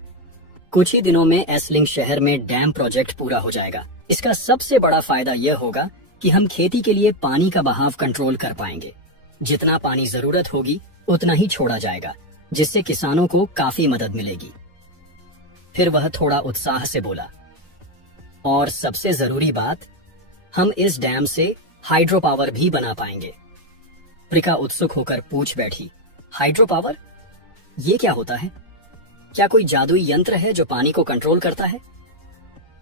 कुछ ही दिनों में एसलिंग शहर में डैम प्रोजेक्ट पूरा हो जाएगा। इसका सबसे बड़ा फायदा यह होगा कि हम खेती के लिए पानी का बहाव कंट्रोल कर पाएंगे। जितना पानी जरूरत होगी उतना ही छोड़ा जाएगा, जिससे किसानों को काफी मदद मिलेगी। फिर वह थोड़ा उत्साह से बोला, और सबसे जरूरी बात, हम इस डैम से हाइड्रो पावर भी बना पाएंगे। प्रिका उत्सुक होकर पूछ बैठी, हाइड्रो पावर? ये क्या होता है? क्या कोई जादुई यंत्र है जो पानी को कंट्रोल करता है?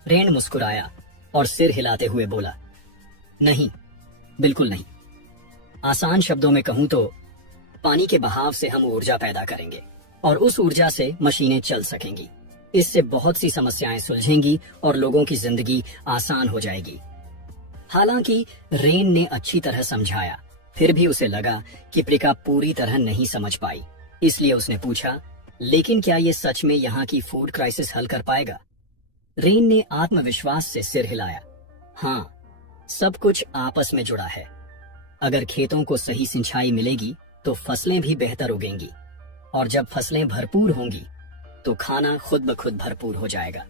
रेन मुस्कुराया और सिर हिलाते हुए बोला, नहीं, बिल्कुल नहीं। आसान शब्दों में कहूं तो पानी के बहाव से हम ऊर्जा पैदा करेंगे और उस ऊर्जा से मशीनें चल सकेंगी। इससे बहुत सी समस्याएं सुलझेंगी और लोगों की जिंदगी आसान हो जाएगी। हालांकि रेन ने अच्छी तरह समझाया, फिर भी उसे लगा कि प्रिका पूरी तरह नहीं समझ पाई। इसलिए उसने पूछा, लेकिन क्या ये सच में यहाँ की फूड क्राइसिस हल कर पाएगा? रेन ने आत्मविश्वास से सिर हिलाया, हाँ, सब कुछ आपस में जुड़ा है। अगर खेतों को सही सिंचाई मिलेगी तो फसलें भी बेहतर उगेंगी, और जब फसलें भरपूर होंगी तो खाना खुद ब खुद भरपूर हो जाएगा।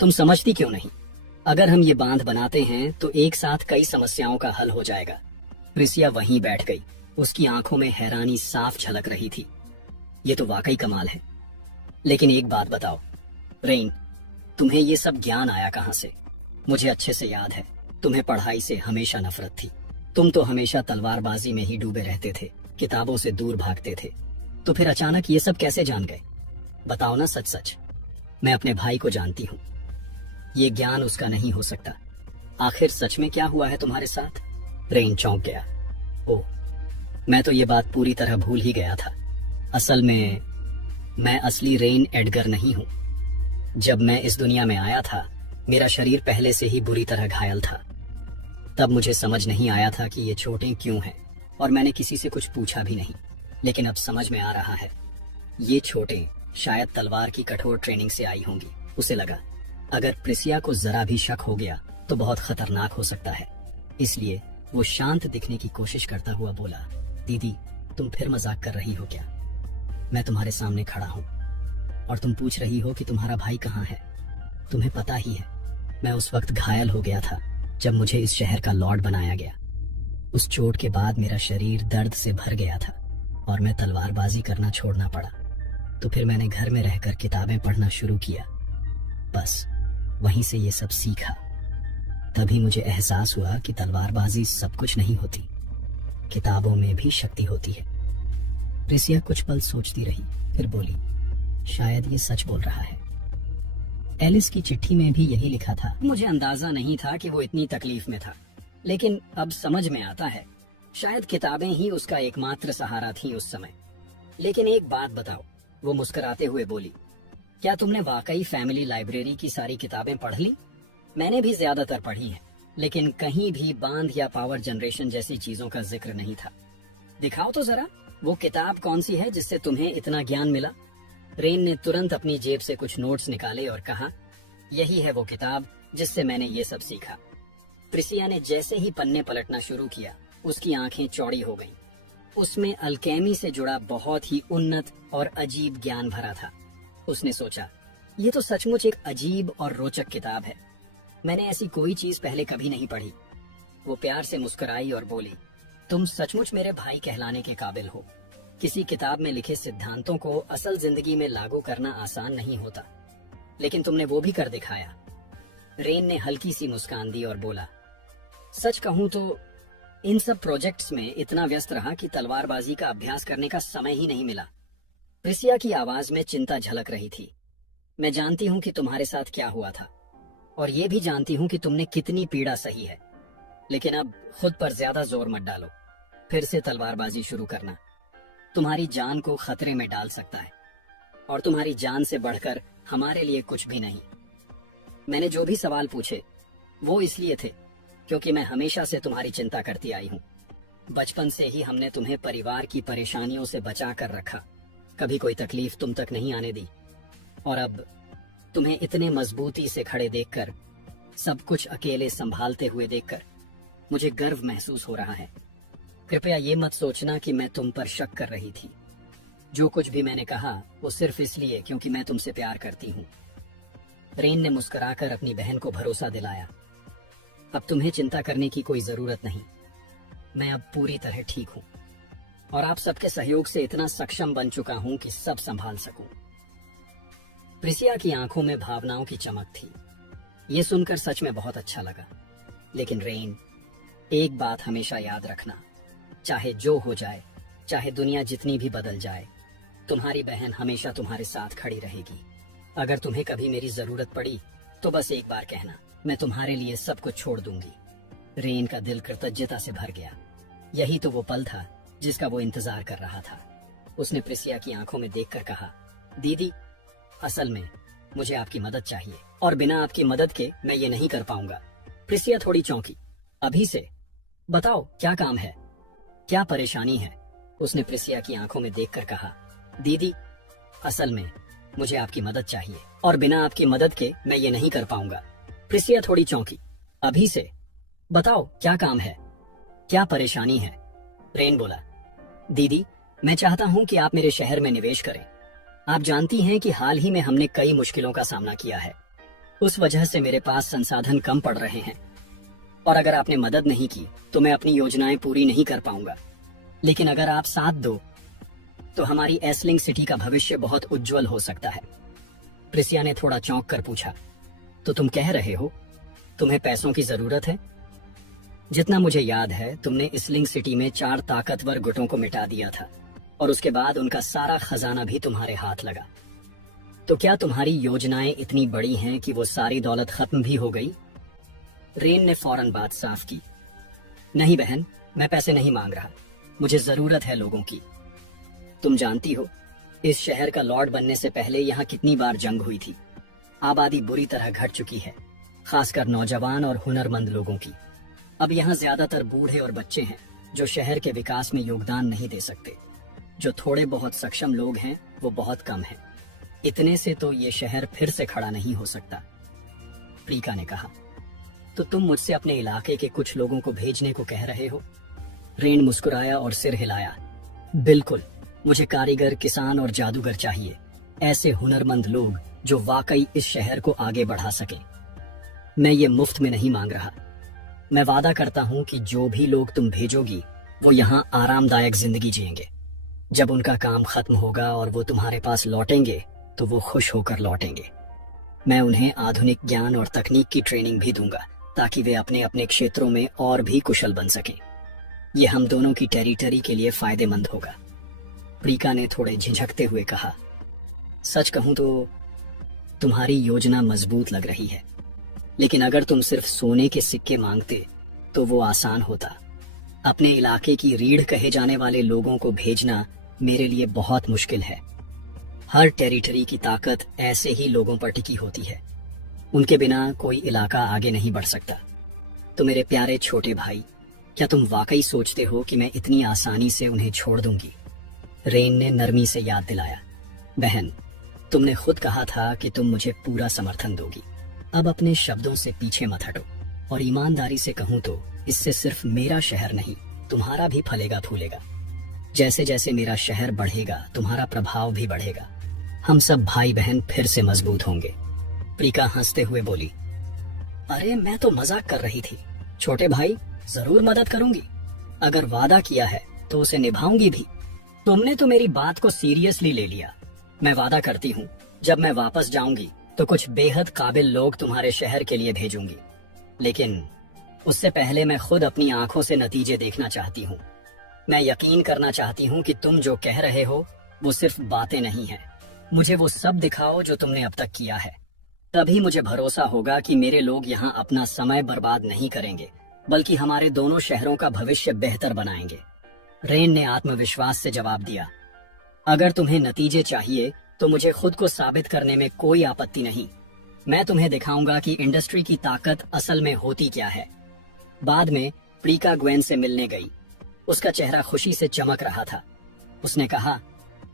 तुम समझती क्यों नहीं? अगर हम ये बांध बनाते हैं तो एक साथ कई समस्याओं का हल हो जाएगा। प्रिसिया वहीं बैठ गई, उसकी आंखों में हैरानी साफ झलक रही थी। ये तो वाकई कमाल है। लेकिन एक बात बताओ रेन, तुम्हें ये सब ज्ञान आया कहाँ से? मुझे अच्छे से याद है, तुम्हें पढ़ाई से हमेशा नफरत थी। तुम तो हमेशा तलवारबाजी में ही डूबे रहते थे, किताबों से दूर भागते थे। तो फिर अचानक ये सब कैसे जान गए? बताओ ना सच सच। मैं अपने भाई को जानती हूँ, ये ज्ञान उसका नहीं हो सकता। आखिर सच में क्या हुआ है तुम्हारे साथ? रेन चौंक गया। ओह, मैं तो ये बात पूरी तरह भूल ही गया था। असल में मैं असली रेन एडगर नहीं हूँ। जब मैं इस दुनिया में आया था, मेरा शरीर पहले से ही बुरी तरह घायल था। तब मुझे समझ नहीं आया था कि ये चोटें क्यों हैं, और मैंने किसी से कुछ पूछा भी नहीं। लेकिन अब समझ में आ रहा है, ये चोटें शायद तलवार की कठोर ट्रेनिंग से आई होंगी। उसे लगा अगर प्रिसिया को जरा भी शक हो गया तो बहुत खतरनाक हो सकता है। इसलिए वो शांत दिखने की कोशिश करता हुआ बोला, दीदी तुम फिर मजाक कर रही हो क्या? मैं तुम्हारे सामने खड़ा हूँ और तुम पूछ रही हो कि तुम्हारा भाई कहाँ है। तुम्हें पता ही है, मैं उस वक्त घायल हो गया था जब मुझे इस शहर का लॉर्ड बनाया गया। उस चोट के बाद मेरा शरीर दर्द से भर गया था और मैं तलवारबाजी करना छोड़ना पड़ा। तो फिर मैंने घर में रहकर किताबें पढ़ना शुरू किया। बस वहीं से ये सब सीखा। तभी मुझे एहसास हुआ कि तलवारबाजी सब कुछ नहीं होती, किताबों में भी शक्ति होती है। प्रिसिया कुछ पल सोचती रही, फिर बोली, शायद ये सच बोल रहा है। एलिस की चिट्ठी में भी यही लिखा था। मुझे अंदाजा नहीं था कि वो इतनी तकलीफ में था, लेकिन अब समझ में आता है, शायद किताबें ही उसका एकमात्र सहारा थी उस समय। लेकिन एक बात बताओ, वो मुस्कुराते हुए बोली, क्या तुमने वाकई फैमिली लाइब्रेरी की सारी किताबें पढ़ ली? मैंने भी ज्यादातर पढ़ी हैं, लेकिन कहीं भी बांध या पावर जनरेशन जैसी चीजों का जिक्र नहीं था। दिखाओ तो जरा, वो किताब कौन सी है जिससे तुम्हें इतना ज्ञान मिला? रेन ने तुरंत अपनी जेब से कुछ नोट्स निकाले और कहा, यही है वो किताब जिससे मैंने ये सब सीखा। प्रिसिया ने जैसे ही पन्ने पलटना शुरू किया, उसकी आंखें चौड़ी हो गईं। उसमें अल्केमी से जुड़ा बहुत ही उन्नत और अजीब ज्ञान भरा था। उसने सोचा, ये तो सचमुच एक अजीब और रोचक किताब है। मैंने ऐसी कोई चीज पहले कभी नहीं पढ़ी। वो प्यार से मुस्कुराई और बोली, तुम सचमुच मेरे भाई कहलाने के काबिल हो। किसी किताब में लिखे सिद्धांतों को असल जिंदगी में लागू करना आसान नहीं होता, लेकिन तुमने वो भी कर दिखाया। रेन ने हल्की सी मुस्कान दी और बोला, सच कहूं तो इन सब प्रोजेक्ट्स में इतना व्यस्त रहा कि तलवारबाजी का अभ्यास करने का समय ही नहीं मिला। प्रिसिया की आवाज में चिंता झलक रही थी। मैं जानती हूं कि तुम्हारे साथ क्या हुआ था, और ये भी जानती हूं कि तुमने कितनी पीड़ा सही है, लेकिन अब खुद पर ज्यादा जोर मत डालो। फिर से तलवारबाजी शुरू करना तुम्हारी जान को खतरे में डाल सकता है, और तुम्हारी जान से बढ़कर हमारे लिए कुछ भी नहीं। मैंने जो भी सवाल पूछे वो इसलिए थे क्योंकि मैं हमेशा से तुम्हारी चिंता करती आई हूँ। बचपन से ही हमने तुम्हें परिवार की परेशानियों से बचा कर रखा, कभी कोई तकलीफ तुम तक नहीं आने दी, और अब तुम्हें इतने मजबूती से खड़े देखकर, सब कुछ अकेले संभालते हुए देखकर मुझे गर्व महसूस हो रहा है। कृपया ये मत सोचना कि मैं तुम पर शक कर रही थी। जो कुछ भी मैंने कहा वो सिर्फ इसलिए क्योंकि मैं तुमसे प्यार करती हूँ। रेन ने मुस्कुराकर अपनी बहन को भरोसा दिलाया, अब तुम्हें चिंता करने की कोई जरूरत नहीं। मैं अब पूरी तरह ठीक हूँ, और आप सबके सहयोग से इतना सक्षम बन चुका हूँ कि सब संभाल सकूं। प्रिसिया की आंखों में भावनाओं की चमक थी। ये सुनकर सच में बहुत अच्छा लगा। लेकिन रेन, एक बात हमेशा याद रखना, चाहे जो हो जाए, चाहे दुनिया जितनी भी बदल जाए, तुम्हारी बहन हमेशा तुम्हारे साथ खड़ी रहेगी। अगर तुम्हें कभी मेरी जरूरत पड़ी तो बस एक बार कहना, मैं तुम्हारे लिए सब कुछ छोड़ दूंगी। रेन का दिल कृतज्ञता से भर गया। यही तो वो पल था जिसका वो इंतजार कर रहा था। उसने प्रिसिया की आंखों में देखकर कहा, दीदी, असल में मुझे आपकी मदद चाहिए, और बिना आपकी मदद के मैं ये नहीं कर पाऊंगा। प्रिसिया थोड़ी चौंकी। अभी से? बताओ क्या काम है, क्या परेशानी है? उसने प्रिसिया की आंखों में देखकर कहा, दीदी, असल में मुझे आपकी मदद चाहिए, और बिना आपकी मदद के मैं ये नहीं कर पाऊंगा। प्रिसिया थोड़ी चौंकी। अभी से? बताओ क्या काम है, क्या परेशानी है? रेन बोला, दीदी, मैं चाहता हूँ कि आप मेरे शहर में निवेश करें। आप जानती हैं कि हाल ही में हमने कई मुश्किलों का सामना किया है। उस वजह से मेरे पास संसाधन कम पड़ रहे हैं, और अगर आपने मदद नहीं की तो मैं अपनी योजनाएं पूरी नहीं कर पाऊंगा। लेकिन अगर आप साथ दो तो हमारी एसलिंग सिटी का भविष्य बहुत उज्जवल हो सकता है। प्रिसिया ने थोड़ा चौंक कर पूछा, तो तुम कह रहे हो तुम्हें पैसों की जरूरत है? जितना मुझे याद है, तुमने इसलिंग सिटी में 4 ताकतवर गुटों को मिटा दिया था, और उसके बाद उनका सारा खजाना भी तुम्हारे हाथ लगा। तो क्या तुम्हारी योजनाएं इतनी बड़ी हैं कि वो सारी दौलत खत्म भी हो गई? रेन ने फौरन बात साफ की, नहीं बहन, मैं पैसे नहीं मांग रहा, मुझे जरूरत है लोगों की। तुम जानती हो, इस शहर का लॉर्ड बनने से पहले यहाँ कितनी बार जंग हुई थी। आबादी बुरी तरह घट चुकी है, खासकर नौजवान और हुनरमंद लोगों की। अब यहाँ ज्यादातर बूढ़े और बच्चे हैं जो शहर के विकास में योगदान नहीं दे सकते। जो थोड़े बहुत सक्षम लोग हैं वो बहुत कम हैं। इतने से तो ये शहर फिर से खड़ा नहीं हो सकता। प्रीका ने कहा, तो तुम मुझसे अपने इलाके के कुछ लोगों को भेजने को कह रहे हो? रेन मुस्कुराया और सिर हिलाया, बिल्कुल, मुझे कारीगर, किसान और जादूगर चाहिए, ऐसे हुनरमंद लोग जो वाकई इस शहर को आगे बढ़ा सकें। मैं ये मुफ्त में नहीं मांग रहा। मैं वादा करता हूँ कि जो भी लोग तुम भेजोगी वो यहाँ आरामदायक जिंदगी जिएंगे। जब उनका काम खत्म होगा और वो तुम्हारे पास लौटेंगे तो वो खुश होकर लौटेंगे। मैं उन्हें आधुनिक ज्ञान और तकनीक की ट्रेनिंग भी दूंगा ताकि वे अपने अपने क्षेत्रों में और भी कुशल बन सकें। ये हम दोनों की टेरिटरी के लिए फायदेमंद होगा। प्रीका ने थोड़े झिझकते हुए कहा, सच कहूं तो तुम्हारी योजना मजबूत लग रही है, लेकिन अगर तुम सिर्फ सोने के सिक्के मांगते तो वो आसान होता। अपने इलाके की रीढ़ कहे जाने वाले लोगों को भेजना मेरे लिए बहुत मुश्किल है। हर टेरिटरी की ताकत ऐसे ही लोगों पर टिकी होती है, उनके बिना कोई इलाका आगे नहीं बढ़ सकता। तो मेरे प्यारे छोटे भाई, क्या तुम वाकई सोचते हो कि मैं इतनी आसानी से उन्हें छोड़ दूंगी? रेन ने नरमी से याद दिलाया, बहन, तुमने खुद कहा था कि तुम मुझे पूरा समर्थन दोगी। अब अपने शब्दों से पीछे मत हटो, और ईमानदारी से कहूं तो इससे सिर्फ मेरा शहर नहीं, तुम्हारा भी फलेगा फूलेगा। जैसे जैसे मेरा शहर बढ़ेगा, तुम्हारा प्रभाव भी बढ़ेगा। हम सब भाई बहन फिर से मजबूत होंगे। प्रीका हंसते हुए बोली, अरे मैं तो मजाक कर रही थी छोटे भाई, जरूर मदद करूंगी। अगर वादा किया है तो उसे निभाऊंगी भी। तुमने तो मेरी बात को सीरियसली ले लिया। मैं वादा करती हूँ, जब मैं वापस जाऊंगी तो कुछ बेहद काबिल लोग तुम्हारे शहर के लिए भेजूंगी, लेकिन उससे पहले मैं खुद अपनी आंखों से नतीजे देखना चाहती हूँ। मैं यकीन करना चाहती हूँ कि तुम जो कह रहे हो वो सिर्फ बातें नहीं है। मुझे वो सब दिखाओ जो तुमने अब तक किया है, तभी मुझे भरोसा होगा कि मेरे लोग यहाँ अपना समय बर्बाद नहीं करेंगे, बल्कि हमारे दोनों शहरों का भविष्य बेहतर बनाएंगे। रेन ने आत्मविश्वास से जवाब दिया, अगर तुम्हें नतीजे चाहिए तो मुझे खुद को साबित करने में कोई आपत्ति नहीं। मैं तुम्हें दिखाऊंगा कि इंडस्ट्री की ताकत असल में होती क्या है। बाद में प्रीका ग्वेन से मिलने गई। उसका चेहरा खुशी से चमक रहा था। उसने कहा,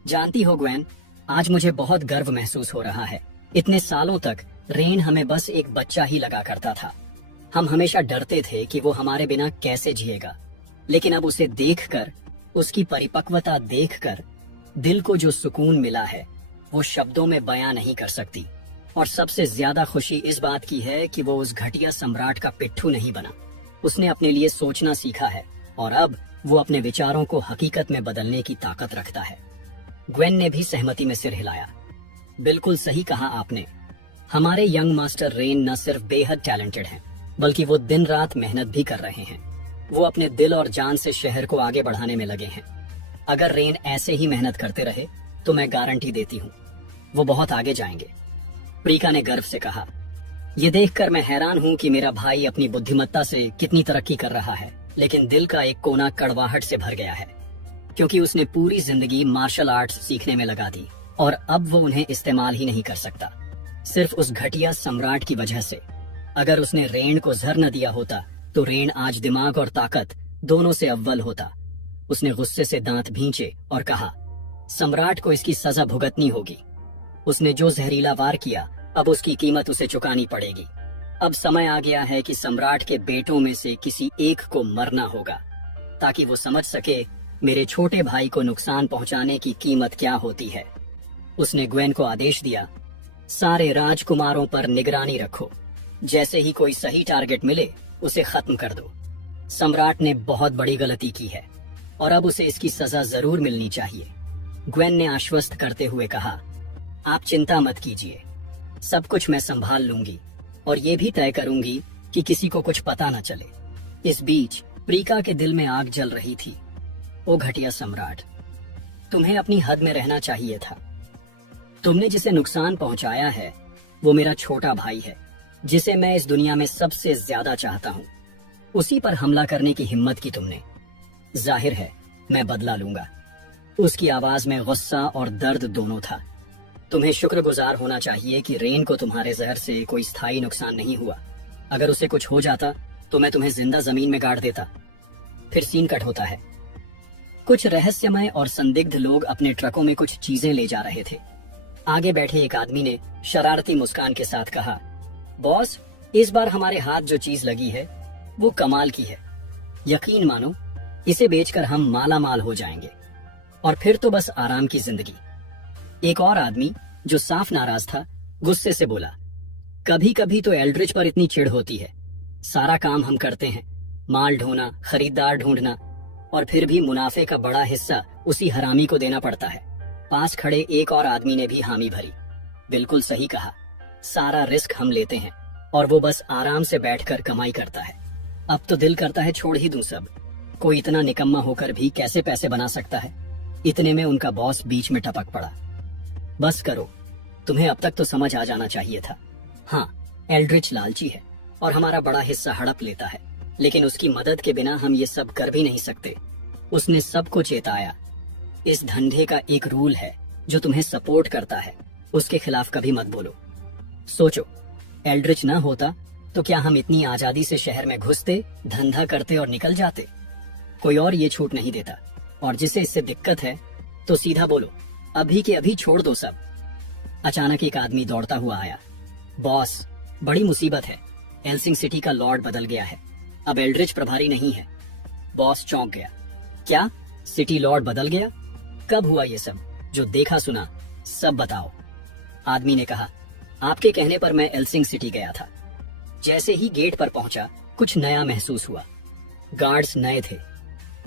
जानती हो ग्वेन, आज मुझे बहुत गर्व महसूस हो रहा है। इतने सालों तक रेन हमें बस एक बच्चा ही लगा करता था। हम हमेशा डरते थे कि वो हमारे बिना कैसे जिएगा, लेकिन अब उसे देखकर, उसकी परिपक्वता देखकर दिल को जो सुकून मिला है वो शब्दों में बयां नहीं कर सकती। और सबसे ज्यादा खुशी इस बात की है कि वो उस घटिया सम्राट का पिट्ठू नहीं बना। उसने अपने लिए सोचना सीखा है और अब वो अपने विचारों को हकीकत में बदलने की ताकत रखता है। ग्वेन ने भी सहमति में सिर हिलाया। बिल्कुल सही कहा आपने। हमारे यंग मास्टर रेन न सिर्फ बेहद टैलेंटेड हैं, बल्कि वो दिन रात मेहनत भी कर रहे हैं। वो अपने दिल और जान से शहर को आगे बढ़ाने में लगे हैं। अगर रेन ऐसे ही मेहनत करते रहे तो मैं गारंटी देती हूँ वो बहुत आगे जाएंगे। प्रीका ने गर्व से कहा, ये देखकर मैं हैरान हूँ कि मेरा भाई अपनी बुद्धिमत्ता से कितनी तरक्की कर रहा है, लेकिन दिल का एक कोना कड़वाहट से भर गया है, क्योंकि उसने पूरी जिंदगी मार्शल आर्ट्स सीखने में लगा दी और अब वो उन्हें इस्तेमाल ही नहीं कर सकता, सिर्फ उस घटिया सम्राट की वजह से। अगर उसने रेन को जर न दिया होता तो रेन आज दिमाग और ताकत दोनों से अव्वल होता। उसने गुस्से से दांत भींचे और कहा, सम्राट को इसकी सजा भुगतनी होगी। उसने जो जहरीला वार किया, अब उसकी कीमत उसे चुकानी पड़ेगी। अब समय आ गया है कि सम्राट के बेटों में से किसी एक को मरना होगा, ताकि वो समझ सके मेरे छोटे भाई को नुकसान पहुंचाने की कीमत क्या होती है। उसने ग्वेन को आदेश दिया, सारे राजकुमारों पर निगरानी रखो। जैसे ही कोई सही टारगेट मिले उसे खत्म कर दो। सम्राट ने बहुत बड़ी गलती की है और अब उसे इसकी सजा जरूर मिलनी चाहिए। ग्वेन ने आश्वस्त करते हुए कहा, आप चिंता मत कीजिए, सब कुछ मैं संभाल लूंगी और ये भी तय करूंगी कि किसी को कुछ पता न चले। इस बीच प्रीका के दिल में आग जल रही थी। ओ घटिया सम्राट, तुम्हें अपनी हद में रहना चाहिए था। तुमने जिसे नुकसान पहुंचाया है वो मेरा छोटा भाई है, जिसे मैं इस दुनिया में सबसे ज्यादा चाहता हूँ। उसी पर हमला करने की हिम्मत की तुमने। जाहिर है मैं बदला लूंगा। उसकी आवाज में गुस्सा और दर्द दोनों था। तुम्हें शुक्रगुजार होना चाहिए कि रेन को तुम्हारे जहर से कोई स्थायी नुकसान नहीं हुआ। अगर उसे कुछ हो जाता तो मैं तुम्हें जिंदा जमीन में गाड़ देता। फिर सीन कट होता है। कुछ रहस्यमय और संदिग्ध लोग अपने ट्रकों में कुछ चीजें ले जा रहे थे। आगे बैठे एक आदमी ने शरारती मुस्कान के साथ कहा, बॉस, इस बार हमारे हाथ जो चीज लगी है वो कमाल की है। यकीन मानो, इसे बेचकर हम माला माल हो जाएंगे और फिर तो बस आराम की जिंदगी। एक और आदमी जो साफ नाराज था गुस्से से बोला, कभी कभी तो एल्ड्रिच पर इतनी चिढ़ होती है। सारा काम हम करते हैं, माल ढोना, खरीदार ढूंढना, और फिर भी मुनाफे का बड़ा हिस्सा उसी हरामी को देना पड़ता है। पास खड़े एक और आदमी ने भी हामी भरी। बिल्कुल सही कहा। सारा रिस्क हम लेते हैं और वो बस आराम से बैठकर कमाई करता है। अब तो दिल करता है छोड़ ही दूं सब। कोई इतना निकम्मा होकर भी कैसे पैसे बना सकता है। इतने में उनका बॉस बीच में टपक पड़ा। बस करो, तुम्हें अब तक तो समझ आ जाना चाहिए था। हाँ, एल्ड्रिच लालची है और हमारा बड़ा हिस्सा हड़प लेता है, लेकिन उसकी मदद के बिना हम ये सब कर भी नहीं सकते। उसने सबको चेताया। इस धंधे का एक रूल है, जो तुम्हें सपोर्ट करता है उसके खिलाफ कभी मत बोलो। सोचो, एल्ड्रिच ना होता तो क्या हम इतनी आजादी से शहर में घुसते, धंधा करते और निकल जाते? कोई और ये छूट नहीं देता, और जिसे इससे दिक्कत है तो सीधा बोलो, अभी के अभी छोड़ दो सब। अचानक एक आदमी दौड़ता हुआ आया। बॉस, बड़ी मुसीबत है। एल्सिंग सिटी का लॉर्ड बदल गया है, अब एल्ड्रिच प्रभारी नहीं है। बॉस चौंक गया। क्या? सिटी लॉर्ड बदल गया? कब हुआ ये सब? जो देखा सुना सब बताओ। आदमी ने कहा, आपके कहने पर मैं एल्सिंग सिटी गया था। जैसे ही गेट पर पहुंचा कुछ नया महसूस हुआ। गार्ड्स नए थे,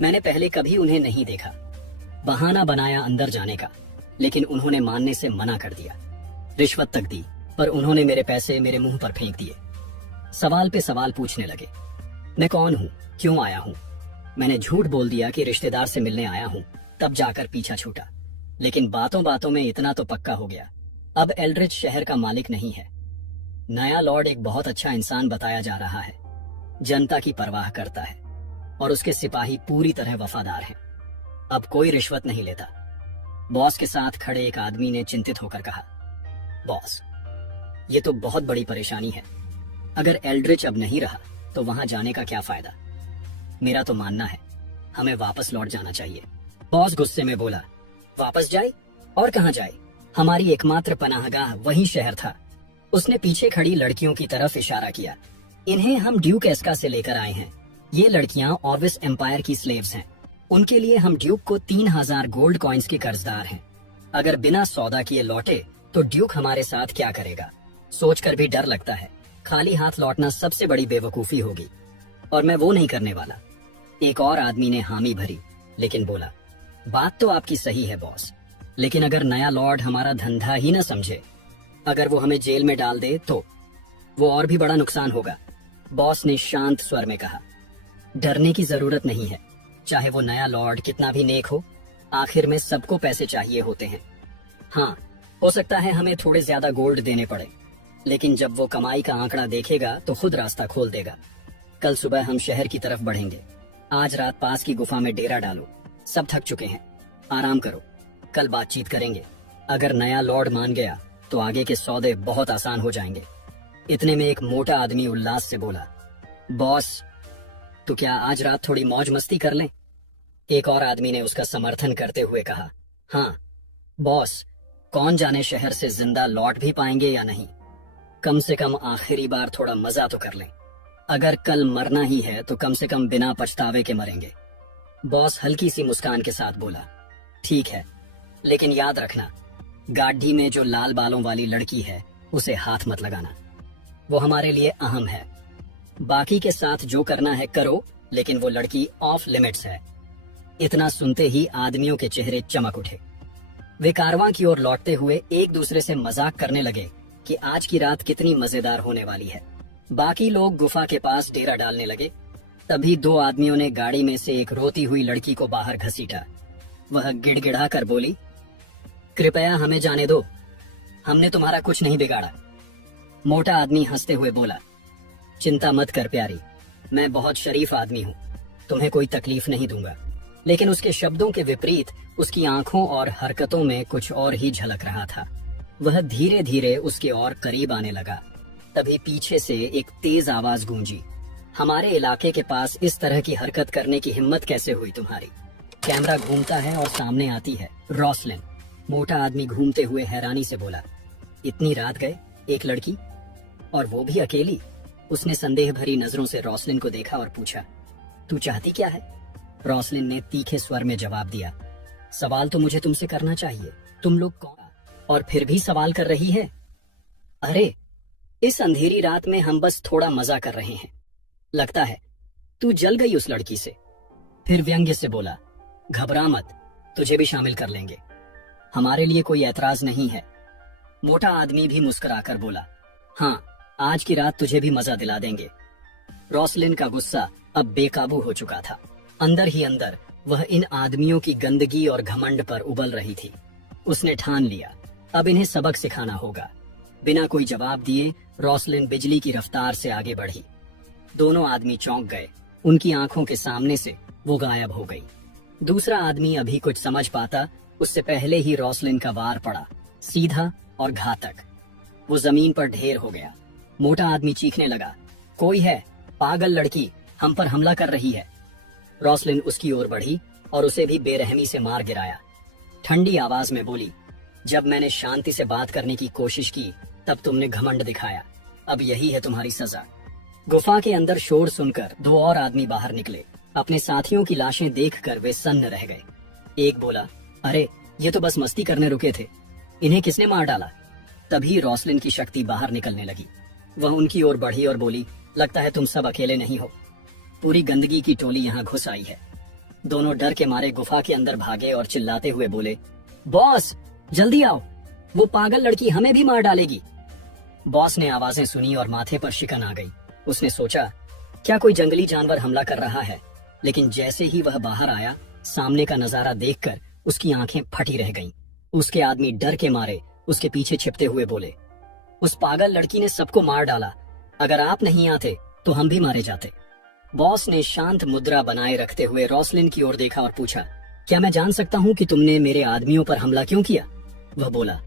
मैंने पहले कभी उन्हें नहीं देखा। बहाना बनाया अंदर जाने का, लेकिन उन्होंने मानने से मना कर दिया। रिश्वत तक दी, पर उन्होंने मेरे पैसे मेरे मुंह पर फेंक दिए। सवाल पे सवाल पूछने लगे। मैं कौन हूँ, क्यों आया हूँ? मैंने झूठ बोल दिया कि रिश्तेदार से मिलने आया हूँ, तब जाकर पीछा छूटा। लेकिन बातों बातों में इतना तो पक्का हो गया, अब एल्ड्रिच शहर का मालिक नहीं है। नया लॉर्ड एक बहुत अच्छा इंसान बताया जा रहा है, जनता की परवाह करता है और उसके सिपाही पूरी तरह वफादार हैं। अब कोई रिश्वत नहीं लेता। बॉस के साथ खड़े एक आदमी ने चिंतित होकर कहा, बॉस, ये तो बहुत बड़ी परेशानी है। अगर एल्ड्रिच अब नहीं रहा तो वहां जाने का क्या फायदा? मेरा तो मानना है हमें वापस लौट जाना चाहिए। बॉस गुस्से में बोला, वापस जाए? और कहां जाए? हमारी एकमात्र पनाहगाह वही शहर था। उसने पीछे खड़ी लड़कियों की तरफ इशारा किया। इन्हें हम ड्यूक एस्का से लेकर आए हैं। ये लड़कियां ऑर्विस एम्पायर की स्लेव्स हैं। उनके लिए हम ड्यूक को 3000 गोल्ड कॉइन्स के कर्जदार हैं। अगर बिना सौदा किए लौटे तो ड्यूक हमारे साथ क्या करेगा? सोचकर भी डर लगता है। खाली हाथ लौटना सबसे बड़ी बेवकूफी होगी, और मैं वो नहीं करने वाला। एक और आदमी ने हामी भरी, लेकिन बोला, बात तो आपकी सही है बॉस, लेकिन अगर नया लॉर्ड हमारा धंधा ही न समझे, अगर वो हमें जेल में डाल दे तो वो और भी बड़ा नुकसान होगा। बॉस ने शांत स्वर में कहा, डरने की जरूरत नहीं है। चाहे वो नया लॉर्ड कितना भी नेक हो, आखिर में सबको पैसे चाहिए होते हैं। हाँ, हो सकता है हमें थोड़े ज्यादा गोल्ड देने पड़े, लेकिन जब वो कमाई का आंकड़ा देखेगा तो खुद रास्ता खोल देगा। कल सुबह हम शहर की तरफ बढ़ेंगे। आज रात पास की गुफा में डेरा डालो। सब थक चुके हैं, आराम करो। कल बातचीत करेंगे। अगर नया लॉर्ड मान गया तो आगे के सौदे बहुत आसान हो जाएंगे। इतने में एक मोटा आदमी उल्लास से बोला, बॉस, तो क्या आज रात थोड़ी मौज मस्ती कर लें? एक और आदमी ने उसका समर्थन करते हुए कहा, हाँ बॉस, कौन जाने शहर से जिंदा लौट भी पाएंगे या नहीं। कम से कम आखिरी बार थोड़ा मजा तो कर लें। अगर कल मरना ही है तो कम से कम बिना पछतावे के मरेंगे। बॉस हल्की सी मुस्कान के साथ बोला, ठीक है, लेकिन याद रखना, गाड़ी में जो लाल बालों वाली लड़की है उसे हाथ मत लगाना। वो हमारे लिए अहम है। बाकी के साथ जो करना है करो, लेकिन वो लड़की ऑफ लिमिट्स है। इतना सुनते ही आदमियों के चेहरे चमक उठे। वे कारवां की ओर लौटते हुए एक दूसरे से मजाक करने लगे कि आज की रात कितनी मजेदार होने वाली है। बाकी लोग गुफा के पास डेरा डालने लगे। तभी दो आदमियों ने गाड़ी में से एक रोती हुई लड़की को बाहर घसीटा। वह गिड़गिड़ा कर बोली, कृपया हमें जाने दो, हमने तुम्हारा कुछ नहीं बिगाड़ा। मोटा आदमी हंसते हुए बोला, चिंता मत कर प्यारी, मैं बहुत शरीफ आदमी हूँ, तुम्हें कोई तकलीफ नहीं दूंगा। लेकिन उसके शब्दों के विपरीत उसकी आंखों और हरकतों में कुछ और ही झलक रहा था। वह धीरे धीरे उसके और करीब आने लगा। तभी पीछे से एक तेज आवाज गूंजी, हमारे इलाके के पास इस तरह की हरकत करने की हिम्मत कैसे हुई तुम्हारी? कैमरा घूमता है और सामने आती है रॉसलिन। मोटा आदमी घूमते हुए हैरानी से बोला, इतनी रात गए, एक लड़की, और वो भी अकेली? उसने संदेह भरी नजरों से रॉसलिन को देखा और पूछा, तू चाहती क्या है? रॉसलिन ने तीखे स्वर में जवाब दिया, सवाल तो मुझे तुमसे करना चाहिए, तुम लोग कौन और फिर भी सवाल कर रही है? अरे, इस अंधेरी रात में हम बस थोड़ा मजा कर रहे हैं। लगता है तू जल गई उस लड़की से। फिर व्यंग्य से बोला, घबरा मत, तुझे भी शामिल कर लेंगे, हमारे लिए कोई ऐतराज नहीं है। मोटा आदमी भी मुस्कुराकर बोला, हाँ, आज की रात तुझे भी मजा दिला देंगे। रॉसलिन का गुस्सा अब बेकाबू हो चुका था। अंदर ही अंदर वह इन आदमियों की गंदगी और घमंड पर उबल रही थी। उसने ठान लिया, अब इन्हें सबक सिखाना होगा। बिना कोई जवाब दिए रॉसलिन बिजली की रफ्तार से आगे बढ़ी। दोनों आदमी चौंक गए। उनकी आंखों के सामने से वो गायब हो गई। दूसरा आदमी अभी कुछ समझ पाता उससे पहले ही रॉसलिन का वार पड़ा, सीधा और घातक। वो जमीन पर ढेर हो गया। मोटा आदमी चीखने लगा, कोई है, पागल लड़की हम पर हमला कर रही है। रॉसलिन उसकी ओर बढ़ी और उसे भी बेरहमी से मार गिराया। ठंडी आवाज में बोली, जब मैंने शांति से बात करने की कोशिश की तब तुमने घमंड दिखाया, अब यही है तुम्हारी सजा। गुफा के अंदर शोर सुनकर दो और आदमी बाहर निकले। अपने साथियों की लाशें देखकर वे सन्न रह गए। एक बोला, अरे ये तो बस मस्ती करने रुके थे, इन्हें किसने मार डाला? तभी रॉसलिन की शक्ति बाहर निकलने लगी। वह उनकी ओर बढ़ी और बोली, लगता है तुम सब अकेले नहीं हो, पूरी गंदगी की टोली यहाँ घुस आई है। दोनों डर के मारे गुफा के अंदर भागे और चिल्लाते हुए बोले, बॉस जल्दी आओ, वो पागल लड़की हमें भी मार डालेगी। बॉस ने आवाजें सुनी और माथे पर शिकन आ गई। उसने सोचा, क्या कोई जंगली जानवर हमला कर रहा है? लेकिन जैसे ही वह बाहर आया, सामने का नजारा देखकर उसकी आंखें फटी रह गईं। उसके आदमी डर के मारे उसके पीछे छिपते हुए बोले, उस पागल लड़की ने सबको मार डाला, अगर आप नहीं आते तो हम भी मारे जाते। बॉस ने शांत मुद्रा बनाए रखते हुए रॉसलिन की ओर देखा और पूछा, क्या मैं जान सकता हूँ कि तुमने मेरे आदमियों पर हमला क्यों किया? वह बोला,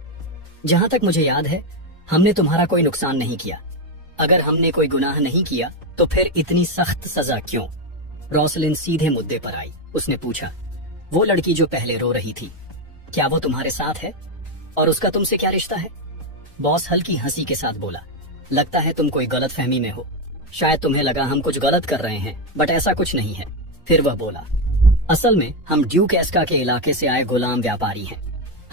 जहां तक मुझे याद है हमने तुम्हारा कोई नुकसान नहीं किया। अगर हमने कोई गुनाह नहीं किया तो फिर इतनी सख्त सजा क्यों? रॉसलिन सीधे मुद्दे पर आई। उसने पूछा, वो लड़की जो पहले रो रही थी, क्या वो तुम्हारे साथ है और उसका तुमसे क्या रिश्ता है? बॉस हल्की हंसी के साथ बोला, लगता है तुम कोई गलत फहमी में हो, शायद तुम्हें लगा हम कुछ गलत कर रहे हैं, बट ऐसा कुछ नहीं है। फिर वह बोला, असल में हम ड्यूक एस्का के इलाके से आए गुलाम व्यापारी हैं,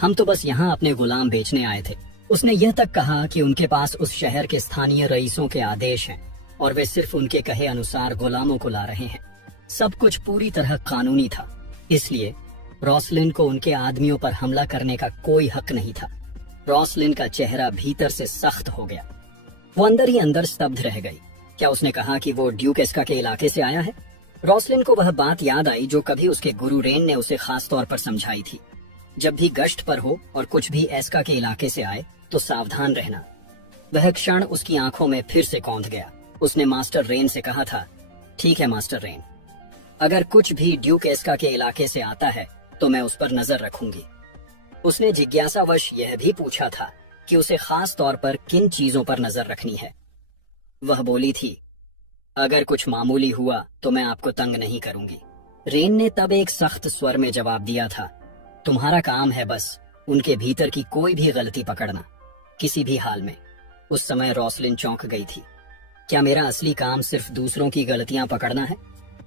हम तो बस यहाँ अपने गुलाम बेचने आए थे। उसने यह तक कहा कि उनके पास उस शहर के स्थानीय रईसों के आदेश हैं और वे सिर्फ उनके कहे अनुसार गुलामों को ला रहे हैं। सब कुछ पूरी तरह कानूनी था, इसलिए रॉसलिन को उनके आदमियों पर हमला करने का कोई हक नहीं था। रॉसलिन का चेहरा भीतर से सख्त हो गया। वो अंदर ही अंदर स्तब्ध रह गई। क्या उसने कहा कि वो ड्यूक एस्का के इलाके से आया है? रॉसलिन को वह बात याद आई जो कभी उसके गुरु रेन ने उसे खास तौर पर समझाई थी, जब भी गश्त पर हो और कुछ भी एस्का के इलाके से आए तो सावधान रहना। वह क्षण उसकी आंखों में फिर से कौंध गया। उसने मास्टर रेन से कहा था, ठीक है मास्टर रेन, अगर कुछ भी ड्यूक एस्का के इलाके से आता है तो मैं उस पर नजर रखूंगी। उसने जिज्ञासावश यह भी पूछा था कि उसे खास तौर पर किन चीजों पर नजर रखनी है। वह बोली थी, अगर कुछ मामूली हुआ तो मैं आपको तंग नहीं करूंगी। रेन ने तब एक सख्त स्वर में जवाब दिया था, तुम्हारा काम है बस उनके भीतर की कोई भी गलती पकड़ना, किसी भी हाल में। उस समय रॉसलिन चौंक गई थी। क्या मेरा असली काम सिर्फ दूसरों की गलतियां पकड़ना है?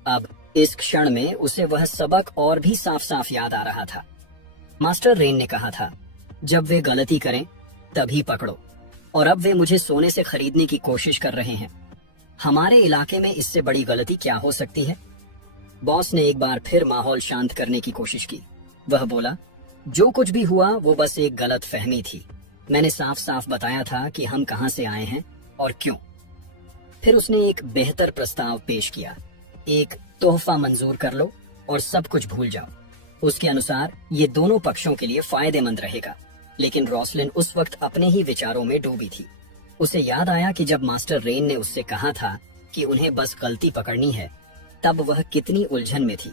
अब इस क्षण में उसे वह सबक और भी साफ साफ याद आ रहा था। मास्टर रेन ने कहा था, जब वे गलती करें तभी पकड़ो, और अब वे मुझे सोने से खरीदने की कोशिश कर रहे हैं। हमारे इलाके में इससे बड़ी गलती क्या हो सकती है? बॉस ने एक बार फिर माहौल शांत करने की कोशिश की। वह बोला, जो कुछ भी हुआ वो बस एक गलत फहमी थी। मैंने साफ साफ बताया था कि हम कहां से आए हैं और क्यों। फिर उसने एक बेहतर प्रस्ताव पेश किया, एक तोहफा मंजूर कर लो और सब कुछ भूल जाओ। उसके अनुसार ये दोनों पक्षों के लिए फायदेमंद रहेगा। लेकिन रॉसलिन उस वक्त अपने ही विचारों में डूबी थी। उसे याद आया कि जब मास्टर रेन ने उससे कहा था कि उन्हें बस गलती पकड़नी है, तब वह कितनी उलझन में थी।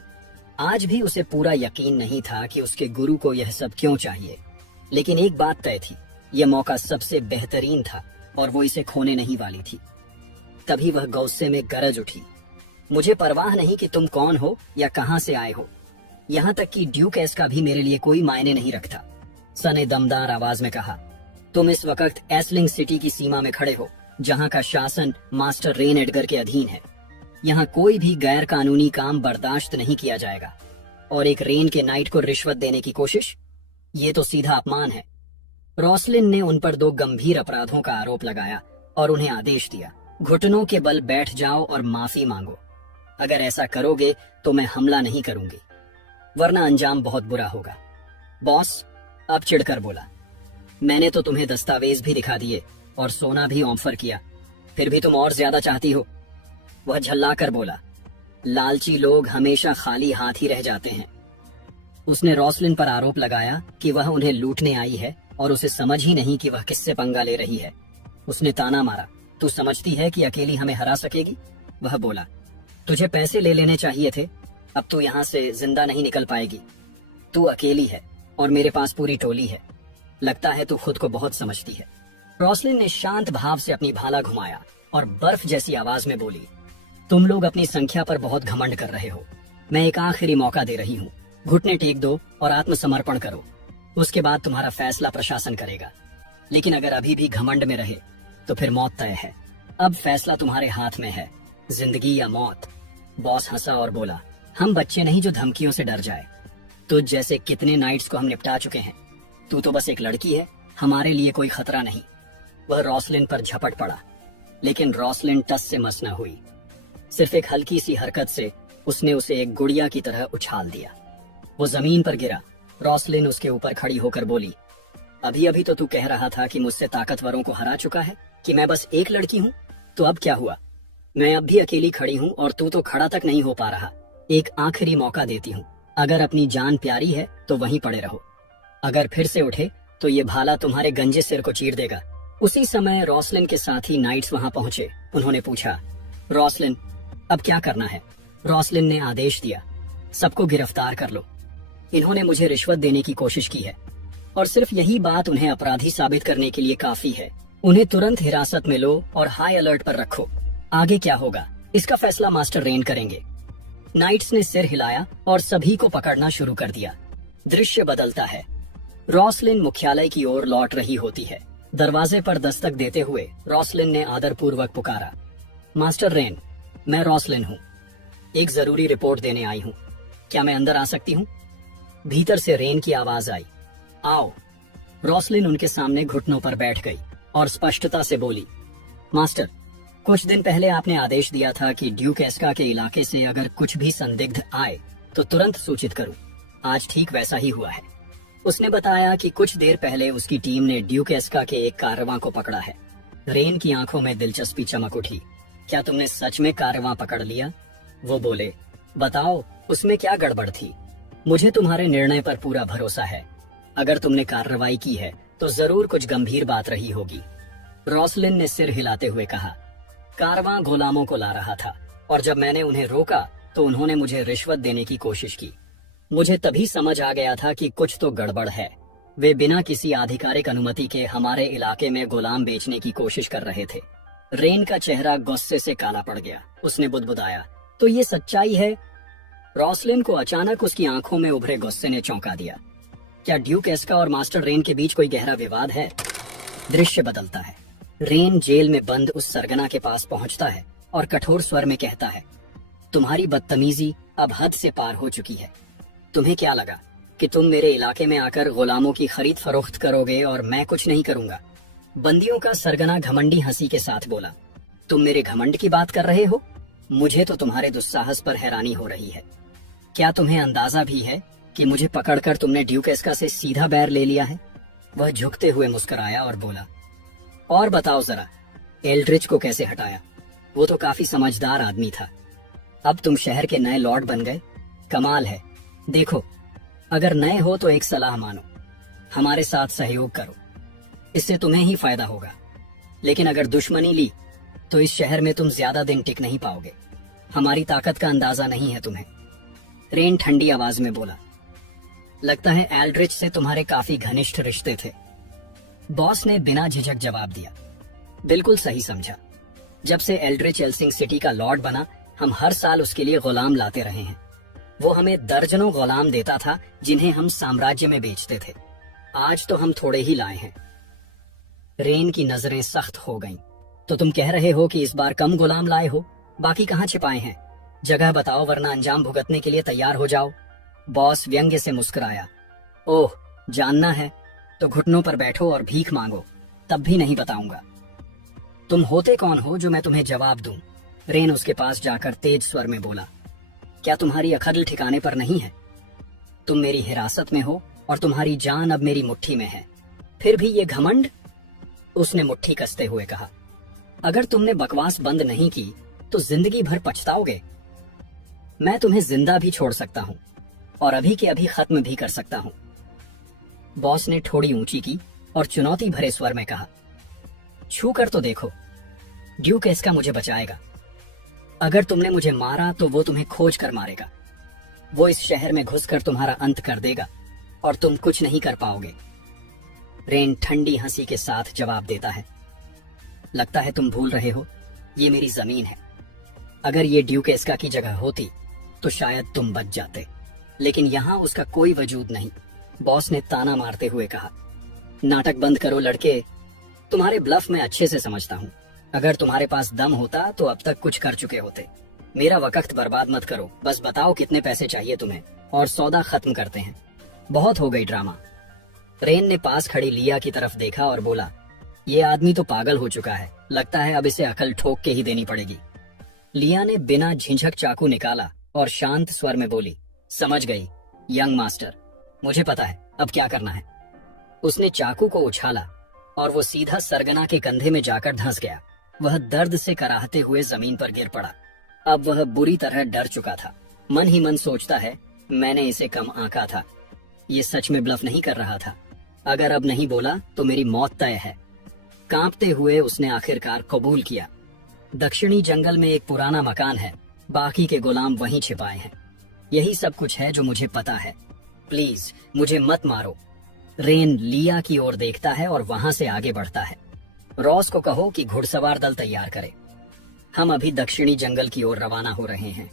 आज भी उसे पूरा यकीन नहीं था कि उसके गुरु को यह सब क्यों चाहिए। लेकिन एक बात तय थी, यह मौका सबसे बेहतरीन था और वो इसे खोने नहीं वाली थी। तभी वह गुस्से में गरज उठी, मुझे परवाह नहीं कि तुम कौन हो या कहां से आए हो, यहाँ तक कि ड्यूक एस्का भी मेरे लिए कोई मायने नहीं रखता। सन ने दमदार आवाज में कहा, तुम इस वक्त एस्लिंग सिटी की सीमा में खड़े हो, जहाँ का शासन मास्टर रेन एडगर के अधीन है। यहाँ कोई भी गैर कानूनी काम बर्दाश्त नहीं किया जाएगा। और एक रेन के नाइट को रिश्वत देने की कोशिश, ये तो सीधा अपमान है। रॉसलिन ने उन पर 2 गंभीर अपराधों का आरोप लगाया और उन्हें आदेश दिया, घुटनों के बल बैठ जाओ और माफी मांगो। अगर ऐसा करोगे तो मैं हमला नहीं करूंगी, वरना अंजाम बहुत बुरा होगा। बॉस अब चिढ़कर बोला, मैंने तो तुम्हें दस्तावेज भी दिखा दिए और सोना भी ऑफर किया, फिर भी तुम और ज्यादा चाहती हो। वह झल्ला कर बोला, लालची लोग हमेशा खाली हाथ ही रह जाते हैं। उसने रॉसलिन पर आरोप लगाया कि वह उन्हें लूटने आई है और उसे समझ ही नहीं कि वह किससे पंगा ले रही है। उसने ताना मारा, तू समझती है कि अकेली हमें हरा सकेगी? वह बोला, तुझे पैसे ले लेने चाहिए थे, अब तू यहाँ से जिंदा नहीं निकल पाएगी। तू अकेली है और मेरे पास पूरी टोली है, लगता है तू खुद को बहुत समझती है। रॉसलिन ने शांत भाव से अपनी भाला घुमाया और बर्फ जैसी आवाज में बोली, तुम लोग अपनी संख्या पर बहुत घमंड कर रहे हो। मैं एक आखिरी मौका दे रही हूँ, घुटने टेक दो और आत्मसमर्पण करो, उसके बाद तुम्हारा फैसला प्रशासन करेगा। लेकिन अगर अभी भी घमंड में रहे तो फिर मौत तय है। अब फैसला तुम्हारे हाथ में है, जिंदगी या मौत। बॉस हंसा और बोला, हम बच्चे नहीं जो धमकियों से डर जाए। तुझ जैसे कितने नाइट्स को हम निपटा चुके हैं, तू तो बस एक लड़की है, हमारे लिए कोई खतरा नहीं। वह रॉसलिन पर झपट पड़ा, लेकिन रॉसलिन टस से मस न हुई। सिर्फ एक हल्की सी हरकत से उसने उसे एक गुड़िया की तरह उछाल दिया। वो जमीन पर गिरा। रॉसलिन उसके ऊपर खड़ी होकर बोली, अभी अभी तो तू कह रहा था कि मुझसे ताकतवरों को हरा चुका है, कि मैं बस एक लड़की हूँ, तो अब क्या हुआ? मैं अब भी अकेली खड़ी हूँ और तू तो खड़ा तक नहीं हो पा रहा। एक आखिरी मौका देती हूँ, अगर अपनी जान प्यारी है तो वहीं पड़े रहो, अगर फिर से उठे तो ये भाला तुम्हारे गंजे सिर को चीर देगा। उसी समय रॉसलिन के साथी नाइट्स वहां पहुंचे। उन्होंने पूछा, रॉसलिन अब क्या करना है? रॉसलिन ने आदेश दिया, सबको गिरफ्तार कर लो। इन्होंने मुझे रिश्वत देने की कोशिश की है और सिर्फ यही बात उन्हें अपराधी साबित करने के लिए काफी है। उन्हें तुरंत हिरासत में लो और हाई अलर्ट पर रखो। आगे क्या होगा इसका फैसला मास्टर रेन करेंगे। नाइट्स ने सिर हिलाया और सभी को पकड़ना शुरू कर दिया। दृश्य बदलता है। रॉसलिन मुख्यालय की ओर लौट रही होती है। दरवाजे पर दस्तक देते हुए रॉसलिन ने आदरपूर्वक पुकारा, मास्टर रेन, मैं रॉसलिन हूँ, एक जरूरी रिपोर्ट देने आई हूँ, क्या मैं अंदर आ सकती हूँ? भीतर से रेन की आवाज आई, आओ। रॉसलिन उनके सामने घुटनों पर बैठ गई और स्पष्टता से बोली, मास्टर, कुछ दिन पहले आपने आदेश दिया था कि ड्यूक एस्का के इलाके से अगर कुछ भी संदिग्ध आए तो तुरंत सूचित करूं। आज ठीक वैसा ही हुआ है। उसने बताया कि कुछ देर पहले उसकी टीम ने ड्यूक एस्का के एक कारवां को पकड़ा है। रेन की आंखों में दिलचस्पी चमक उठी। क्या तुमने सच में कारवां पकड़ लिया? वो बोले, बताओ उसमें क्या गड़बड़ थी? मुझे तुम्हारे निर्णय पर पूरा भरोसा है। अगर तुमने कार्रवाई की है तो जरूर कुछ गंभीर बात रही होगी। रॉसलिन ने सिर हिलाते हुए कहा, कारवां गुलामों को ला रहा था और जब मैंने उन्हें रोका तो उन्होंने मुझे रिश्वत देने की कोशिश की। मुझे तभी समझ आ गया था कि कुछ तो गड़बड़ है। वे बिना किसी आधिकारिक अनुमति के हमारे इलाके में गुलाम बेचने की कोशिश कर रहे थे। रेन का चेहरा गुस्से से काला पड़ गया। उसने बुदबुदाया, तो ये सच्चाई है? रॉसलिन को अचानक उसकी आंखों में उभरे गुस्से ने चौंका दिया। क्या ड्यूक एस्का और मास्टर रेन के बीच कोई गहरा विवाद है? दृश्य बदलता है। रेन जेल में बंद उस सरगना के पास पहुंचता है और कठोर स्वर में कहता है, तुम्हारी बदतमीजी अब हद से पार हो चुकी है। तुम्हें क्या लगा कि तुम मेरे इलाके में आकर गुलामों की खरीद फरोख्त करोगे और मैं कुछ नहीं करूंगा? बंदियों का सरगना घमंडी हंसी के साथ बोला, तुम मेरे घमंड की बात कर रहे हो? मुझे तो तुम्हारे दुस्साहस पर हैरानी हो रही है। क्या तुम्हें अंदाजा भी है कि मुझे पकड़कर तुमने ड्यूक एस्का से सीधा बैर ले लिया है? वह झुकते हुए मुस्कुराया और बोला, और बताओ जरा, एल्ड्रिच को कैसे हटाया? वो तो काफी समझदार आदमी था। अब तुम शहर के नए लॉर्ड बन गए, कमाल है। देखो, अगर नए हो तो एक सलाह मानो, हमारे साथ सहयोग करो, इससे तुम्हें ही फायदा होगा। लेकिन अगर दुश्मनी ली तो इस शहर में तुम ज्यादा दिन टिक नहीं पाओगे। हमारी ताकत का अंदाजा नहीं है तुम्हें। रेन ठंडी आवाज में बोला, लगता है एल्ड्रिच से तुम्हारे काफी घनिष्ठ रिश्ते थे। बॉस ने बिना झिझक जवाब दिया, बिल्कुल सही समझा। जब से एल्ड्रिच एल्सिंग सिटी का लॉर्ड बना, हम हर साल उसके लिए गुलाम लाते रहे हैं। वो हमें दर्जनों गुलाम देता था जिन्हें हम साम्राज्य में बेचते थे। आज तो हम थोड़े ही लाए हैं। रेन की नजरें सख्त हो गईं। तो तुम कह रहे हो कि इस बार कम गुलाम लाए हो? बाकी कहाँ छिपाए हैं? जगह बताओ, वरना अंजाम भुगतने के लिए तैयार हो जाओ। बॉस व्यंग्य से मुस्कुराया, ओह, जानना है तो घुटनों पर बैठो और भीख मांगो, तब भी नहीं बताऊंगा। तुम होते कौन हो जो मैं तुम्हें जवाब दूं? रेन उसके पास जाकर तेज स्वर में बोला, क्या तुम्हारी अकल ठिकाने पर नहीं है? तुम मेरी हिरासत में हो और तुम्हारी जान अब मेरी मुट्ठी में है, फिर भी ये घमंड? उसने मुट्ठी कसते हुए कहा, अगर तुमने बकवास बंद नहीं की तो जिंदगी भर पछताओगे। मैं तुम्हें जिंदा भी छोड़ सकता हूं और अभी के अभी खत्म भी कर सकता हूं। बॉस ने ठोड़ी ऊंची की और चुनौती भरे स्वर में कहा, छू कर तो देखो, ड्यूक इसका मुझे बचाएगा। अगर तुमने मुझे मारा तो वो तुम्हें खोज कर मारेगा। वो इस शहर में घुसकर तुम्हारा अंत कर देगा और तुम कुछ नहीं कर पाओगे। रेन ठंडी हंसी के साथ जवाब देता है, लगता है तुम भूल रहे हो, ये मेरी जमीन है। अगर ये ड्यूकेस्का की जगह होती तो शायद तुम बच जाते, लेकिन यहाँ उसका कोई वजूद नहीं। बॉस ने ताना मारते हुए कहा, नाटक बंद करो लड़के, तुम्हारे ब्लफ में अच्छे से समझता हूँ। अगर तुम्हारे पास दम होता तो अब तक कुछ कर चुके होते। मेरा वक्त बर्बाद मत करो, बस बताओ कितने पैसे चाहिए तुम्हें और सौदा खत्म करते हैं। बहुत हो गई ड्रामा। रेन ने पास खड़ी लिया की तरफ देखा और बोला, ये आदमी तो पागल हो चुका है, लगता है अब इसे अकल ठोक के ही देनी पड़ेगी। लिया ने बिना झिझक चाकू निकाला और शांत स्वर में बोली, समझ गई यंग मास्टर, मुझे पता है अब क्या करना है। उसने चाकू को उछाला और वो सीधा सरगना के कंधे में जाकर धंस गया। वह दर्द से कराहते हुए जमीन पर गिर पड़ा। अब वह बुरी तरह डर चुका था। मन ही मन सोचता है, मैंने इसे कम आंका था। ये सच में ब्लफ नहीं कर रहा था। अगर अब नहीं बोला तो मेरी मौत तय है। कांपते हुए उसने आखिरकार कबूल किया। दक्षिणी जंगल में एक पुराना मकान है, बाकी के गुलाम वहीं छिपाए हैं। यही सब कुछ है जो मुझे पता है। प्लीज मुझे मत मारो। रेन लिया की ओर देखता है और वहां से आगे बढ़ता है। रॉस को कहो कि घुड़सवार दल तैयार करे। हम अभी दक्षिणी जंगल की ओर रवाना हो रहे हैं।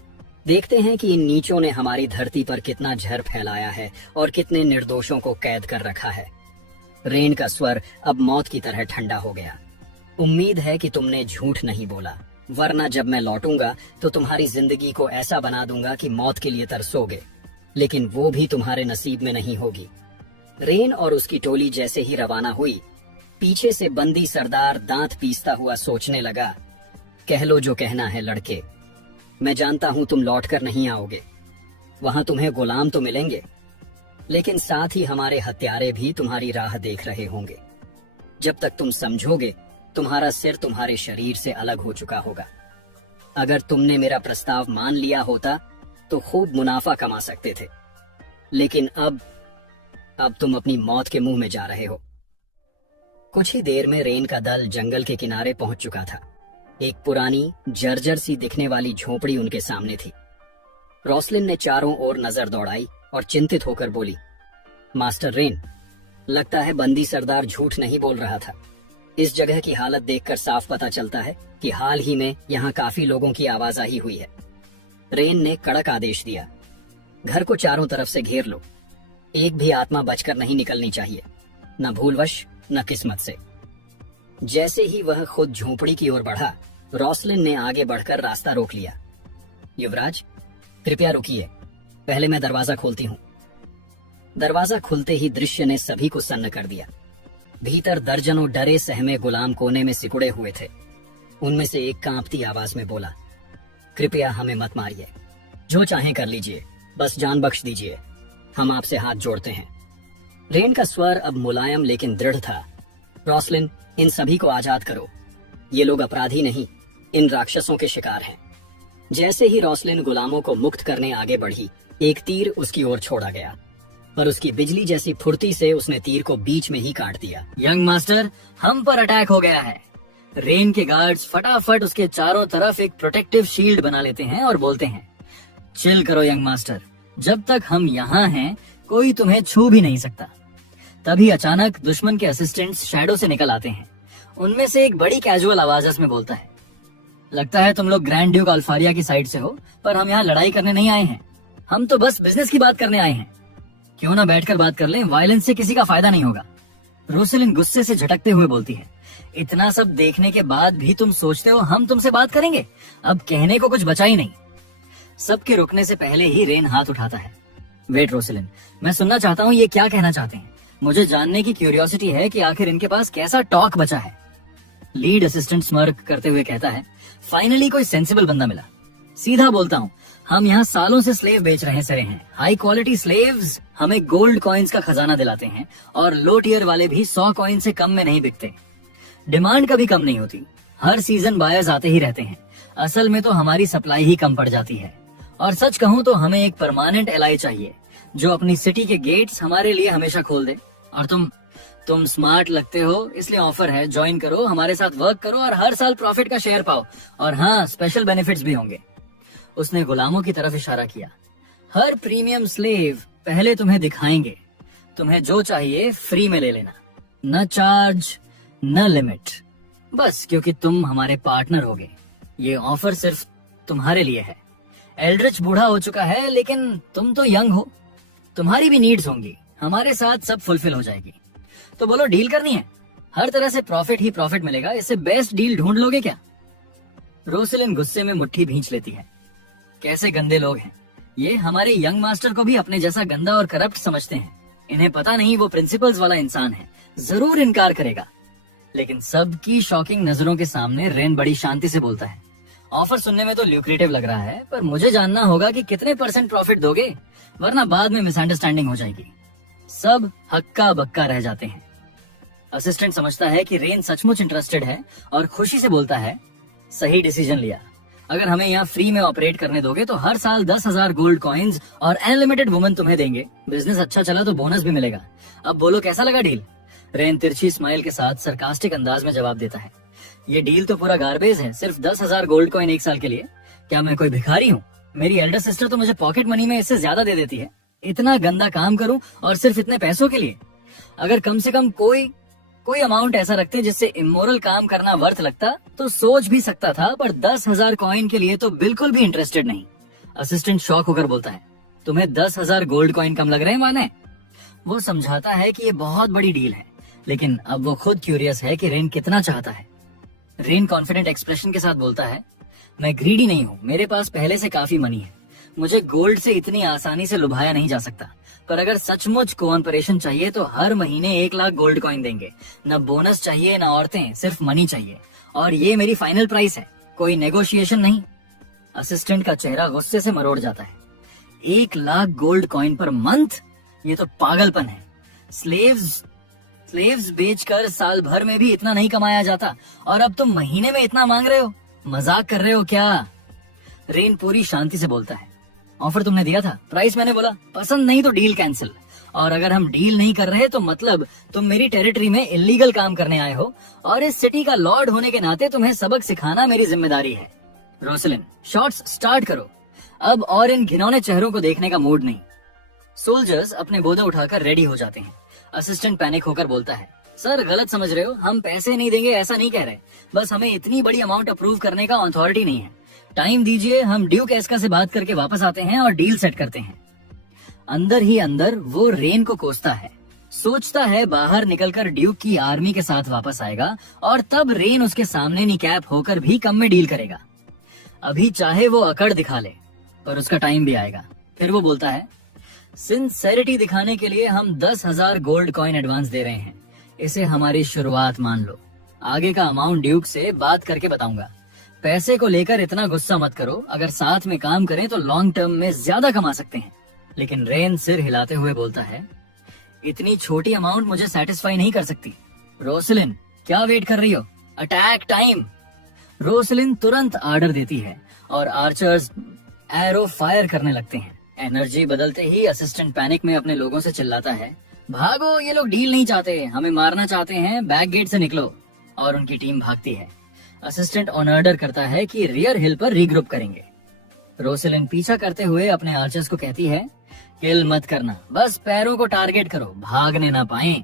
देखते हैं कि इन नीचों ने हमारी धरती पर कितना झर फैलाया है और कितने निर्दोषों को कैद कर रखा है। रेन का स्वर अब मौत की तरह ठंडा हो गया। उम्मीद है कि तुमने झूठ नहीं बोला, वरना जब मैं लौटूंगा तो तुम्हारी जिंदगी को ऐसा बना दूंगा कि मौत के लिए तरसोगे, लेकिन वो भी तुम्हारे नसीब में नहीं होगी। रेन और उसकी टोली जैसे ही रवाना हुई, पीछे से बंदी सरदार दांत पीसता हुआ सोचने लगा, कह लो जो कहना है लड़के, मैं जानता हूं तुम लौट कर नहीं आओगे। वहां तुम्हें गुलाम तो मिलेंगे, लेकिन साथ ही हमारे हत्यारे भी तुम्हारी राह देख रहे होंगे। जब तक तुम समझोगे, तुम्हारा सिर तुम्हारे शरीर से अलग हो चुका होगा। अगर तुमने मेरा प्रस्ताव मान लिया होता तो खूब मुनाफा कमा सकते थे, लेकिन अब तुम अपनी मौत के मुंह में जा रहे हो। कुछ ही देर में रेन का दल जंगल के किनारे पहुंच चुका था। एक पुरानी जर्जर सी दिखने वाली झोपड़ी उनके सामने थी। रोसलिन ने चारों ओर नजर दौड़ाई और चिंतित होकर बोली, मास्टर रेन, लगता है बंदी सरदार झूठ नहीं बोल रहा था। इस जगह की हालत देखकर साफ पता चलता है कि हाल ही में यहाँ काफी लोगों की आवाजाही हुई है। रेन ने कड़क आदेश दिया, घर को चारों तरफ से घेर लो। एक भी आत्मा बचकर नहीं निकलनी चाहिए, न भूलवश न किस्मत से। जैसे ही वह खुद झोपड़ी की ओर बढ़ा, रोसलिन ने आगे बढ़कर रास्ता रोक लिया। युवराज, कृपया रुकिए, पहले मैं दरवाजा खोलती हूँ। दरवाजा खुलते ही दृश्य ने सभी को सन्न कर दिया। भीतर दर्जनों डरे सहमे गुलाम कोने में सिकुड़े हुए थे। उनमें से एक कांपती आवाज में बोला, कृपया हमें मत मारिए, जो चाहें कर लीजिए, बस जान बख्श दीजिए, हम आपसे हाथ जोड़ते हैं। रेन का स्वर अब मुलायम लेकिन दृढ़ था। रोसलिन, इन सभी को आजाद करो। ये लोग अपराधी नहीं, इन राक्षसों के शिकार हैं। जैसे ही रोसलिन गुलामों को मुक्त करने आगे बढ़ी, एक तीर उसकी ओर छोड़ा गया, पर उसकी बिजली जैसी फुर्ती से उसने तीर को बीच में ही काट दिया। यंग मास्टर, हम पर अटैक हो गया है। रेन के गार्ड्स फटाफट उसके चारों तरफ एक प्रोटेक्टिव शील्ड बना लेते हैं और बोलते हैं, चिल करो यंग मास्टर, जब तक हम यहाँ हैं कोई तुम्हें छू भी नहीं सकता। तभी अचानक दुश्मन के असिस्टेंट्स शैडो से निकल आते हैं। उनमें से एक बड़ी कैजुअल आवाज में बोलता है, लगता है तुम लोग ग्रैंड ड्यूक अल्फारिया की साइड से हो, पर हम यहाँ लड़ाई करने नहीं आए हैं, हम तो बस बिजनेस की बात करने आए हैं। क्यों ना बैठकर बात कर लें, वायलेंस से किसी का फायदा नहीं होगा। रोसलिन गुस्से से झटकते हुए बोलती है, इतना सब देखने के बाद भी तुम सोचते हो हम तुमसे बात करेंगे? अब कहने को कुछ बचा ही नहीं। सबके रुकने से पहले ही रेन हाथ उठाता है, वेट रोसलिन, मैं सुनना चाहता हूँ ये क्या कहना चाहते हैं। मुझे जानने की क्यूरियोसिटी है कि आखिर इनके पास कैसा टॉक बचा है। लीड असिस्टेंट स्मर्क करते हुए कहता है, फाइनली कोई सेंसिबल बंदा मिला। सीधा बोलता हूँ, हम यहाँ सालों से स्लेव बेच रहे सरे हैं। हाई क्वालिटी स्लेव्स हमें गोल्ड कॉइन्स का खजाना दिलाते हैं और लो टियर वाले भी 100 कॉइन से कम में नहीं बिकते। डिमांड कभी कम नहीं होती, हर सीजन बायर्स आते ही रहते हैं। असल में तो हमारी सप्लाई ही कम पड़ जाती है। और सच कहूँ तो हमें एक परमानेंट एलआई चाहिए जो अपनी सिटी के गेट्स हमारे लिए हमेशा खोल दे। और तुम स्मार्ट लगते हो, इसलिए ऑफर है, ज्वाइन करो, हमारे साथ वर्क करो और हर साल प्रॉफिट का शेयर पाओ। और हाँ, स्पेशल बेनिफिट्स भी होंगे। उसने गुलामों की तरफ इशारा किया। हर प्रीमियम स्लेव पहले तुम्हें दिखाएंगे, तुम्हें जो चाहिए फ्री में ले लेना, न चार्ज न लिमिट, बस क्योंकि तुम हमारे पार्टनर होगे। ये ऑफर सिर्फ तुम्हारे लिए है। एल्ड्रिच बूढ़ा हो चुका है, लेकिन तुम तो यंग हो, तुम्हारी भी नीड्स होंगी, हमारे साथ सब फुलफिल हो जाएगी। तो बोलो, डील करनी है? हर तरह से प्रॉफिट ही प्रॉफिट मिलेगा, इससे बेस्ट डील ढूंढ लोगे क्या? रोसलिन गुस्से में मुट्ठी भींच लेती है। कैसे गंदे लोग हैं ये, हमारे यंग मास्टर को भी अपने जैसा गंदा और करप्ट समझते हैं। इन्हें पता नहीं वो प्रिंसिपल्स वाला इंसान है, जरूर इनकार करेगा। लेकिन सबकी शॉकिंग नजरों के सामने रेन बड़ी शांति से बोलता है। ऑफर सुनने में तो ल्यूक्रेटिव लग रहा है, पर मुझे जानना होगा कि कितने % प्रॉफिट दोगे, वरना बाद में मिसअंडरस्टैंडिंग हो जाएगी। सब हक्का बक्का रह जाते हैं। असिस्टेंट समझता है कि रेन सचमुच इंटरेस्टेड है और खुशी से बोलता है, सही डिसीजन लिया। अगर हमें यहाँ फ्री में ऑपरेट करने दोगे तो हर साल 10,000 गोल्ड कॉइन्स और अनलिमिटेड वुमन तुम्हें देंगे। बिजनेस अच्छा चला तो बोनस भी मिलेगा। अब बोलो, कैसा लगा डील? रेन तिरछी स्माइल के साथ सरकास्टिक अंदाज में जवाब देता है। ये डील तो पूरा गार्बेज है, सिर्फ 10,000 गोल्ड कॉइन एक साल के लिए। क्या मैं कोई भिखारी हूँ? मेरी एल्डर सिस्टर तो मुझे पॉकेट मनी में इससे ज्यादा दे देती है। इतना गंदा काम करूं और सिर्फ इतने पैसों के लिए? अगर कम से कम कोई अमाउंट ऐसा रखते जिससे इमोरल काम करना वर्थ लगता तो सोच भी सकता था, पर 10,000 कॉइन के लिए तो बिल्कुल भी इंटरेस्टेड नहीं। असिस्टेंट शॉक होकर बोलता है, तुम्हें 10,000 गोल्ड कॉइन कम लग रहे हैं माने? वो समझाता है कि ये बहुत बड़ी डील है, लेकिन अब वो खुद क्यूरियस है कि रेन कितना चाहता है। रेन कॉन्फिडेंट एक्सप्रेशन के साथ बोलता है, मैं ग्रीडी नहीं हूँ, मेरे पास पहले से काफी मनी है, मुझे गोल्ड से इतनी आसानी से लुभाया नहीं जा सकता। पर अगर सचमुच कोऑपरेशन चाहिए तो हर महीने 1 लाख गोल्ड कॉइन देंगे। न बोनस चाहिए न औरतें, सिर्फ मनी चाहिए। और ये मेरी फाइनल प्राइस है, कोई नेगोशिएशन नहीं। असिस्टेंट का चेहरा गुस्से से मरोड़ जाता है। 1 lakh gold coin per month? ये तो पागलपन है। स्लेव्स बेचकर साल भर में भी इतना नहीं कमाया जाता, और अब तुम महीने में इतना मांग रहे हो? मजाक कर रहे हो क्या? रेन पूरी शांति से बोलता है, ऑफर तुमने दिया था, प्राइस मैंने बोला, पसंद नहीं तो डील कैंसिल। और अगर हम डील नहीं कर रहे तो मतलब तुम मेरी टेरिटरी में इलीगल काम करने आए हो, और इस सिटी का लॉर्ड होने के नाते तुम्हें सबक सिखाना मेरी जिम्मेदारी है। रोसलिन, शॉट्स स्टार्ट करो अब, और इन घिनौने चेहरों को देखने का मूड नहीं। सोल्जर्स अपने बोधे उठाकर रेडी हो जाते हैं। असिस्टेंट पैनिक होकर बोलता है, सर गलत समझ रहे हो, हम पैसे नहीं देंगे ऐसा नहीं कह रहे, बस हमें इतनी बड़ी अमाउंट अप्रूव करने का अथॉरिटी नहीं है। टाइम दीजिए, हम ड्यूक एस्का से बात करके वापस आते हैं और डील सेट करते हैं। अंदर ही अंदर वो रेन को कोसता है, सोचता है बाहर निकलकर ड्यूक की आर्मी के साथ वापस आएगा और तब रेन उसके सामने निकैप होकर भी कम में डील करेगा। अभी चाहे वो अकड़ दिखा ले, पर उसका टाइम भी आएगा। फिर वो बोलता है, सिंसेरिटी दिखाने के लिए हम 10,000 गोल्ड कॉइन एडवांस दे रहे हैं, इसे हमारी शुरुआत मान लो। आगे का अमाउंट ड्यूक से बात करके बताऊंगा। पैसे को लेकर इतना गुस्सा मत करो, अगर साथ में काम करें तो लॉन्ग टर्म में ज्यादा कमा सकते हैं। लेकिन रेन सिर हिलाते हुए बोलता है, इतनी छोटी अमाउंट मुझे सेटिस्फाई नहीं कर सकती। रोसलिन, क्या वेट कर रही हो? Attack time. रोसलिन तुरंत आर्डर देती है और आर्चर्स एरो फायर करने लगते हैं। एनर्जी बदलते ही असिस्टेंट पैनिक में अपने लोगों से चिल्लाता है, भागो, ये लोग डील नहीं चाहते, हमें मारना चाहते हैं, बैक गेट से निकलो। और उनकी टीम भागती है। असिस्टेंट ऑन ऑर्डर करता है कि रियर हिल पर रीग्रुप करेंगे। रोसलिन पीछा करते हुए अपने आर्चर्स को कहती है, किल मत करना, बस पैरों को टारगेट करो, भागने ना पाए।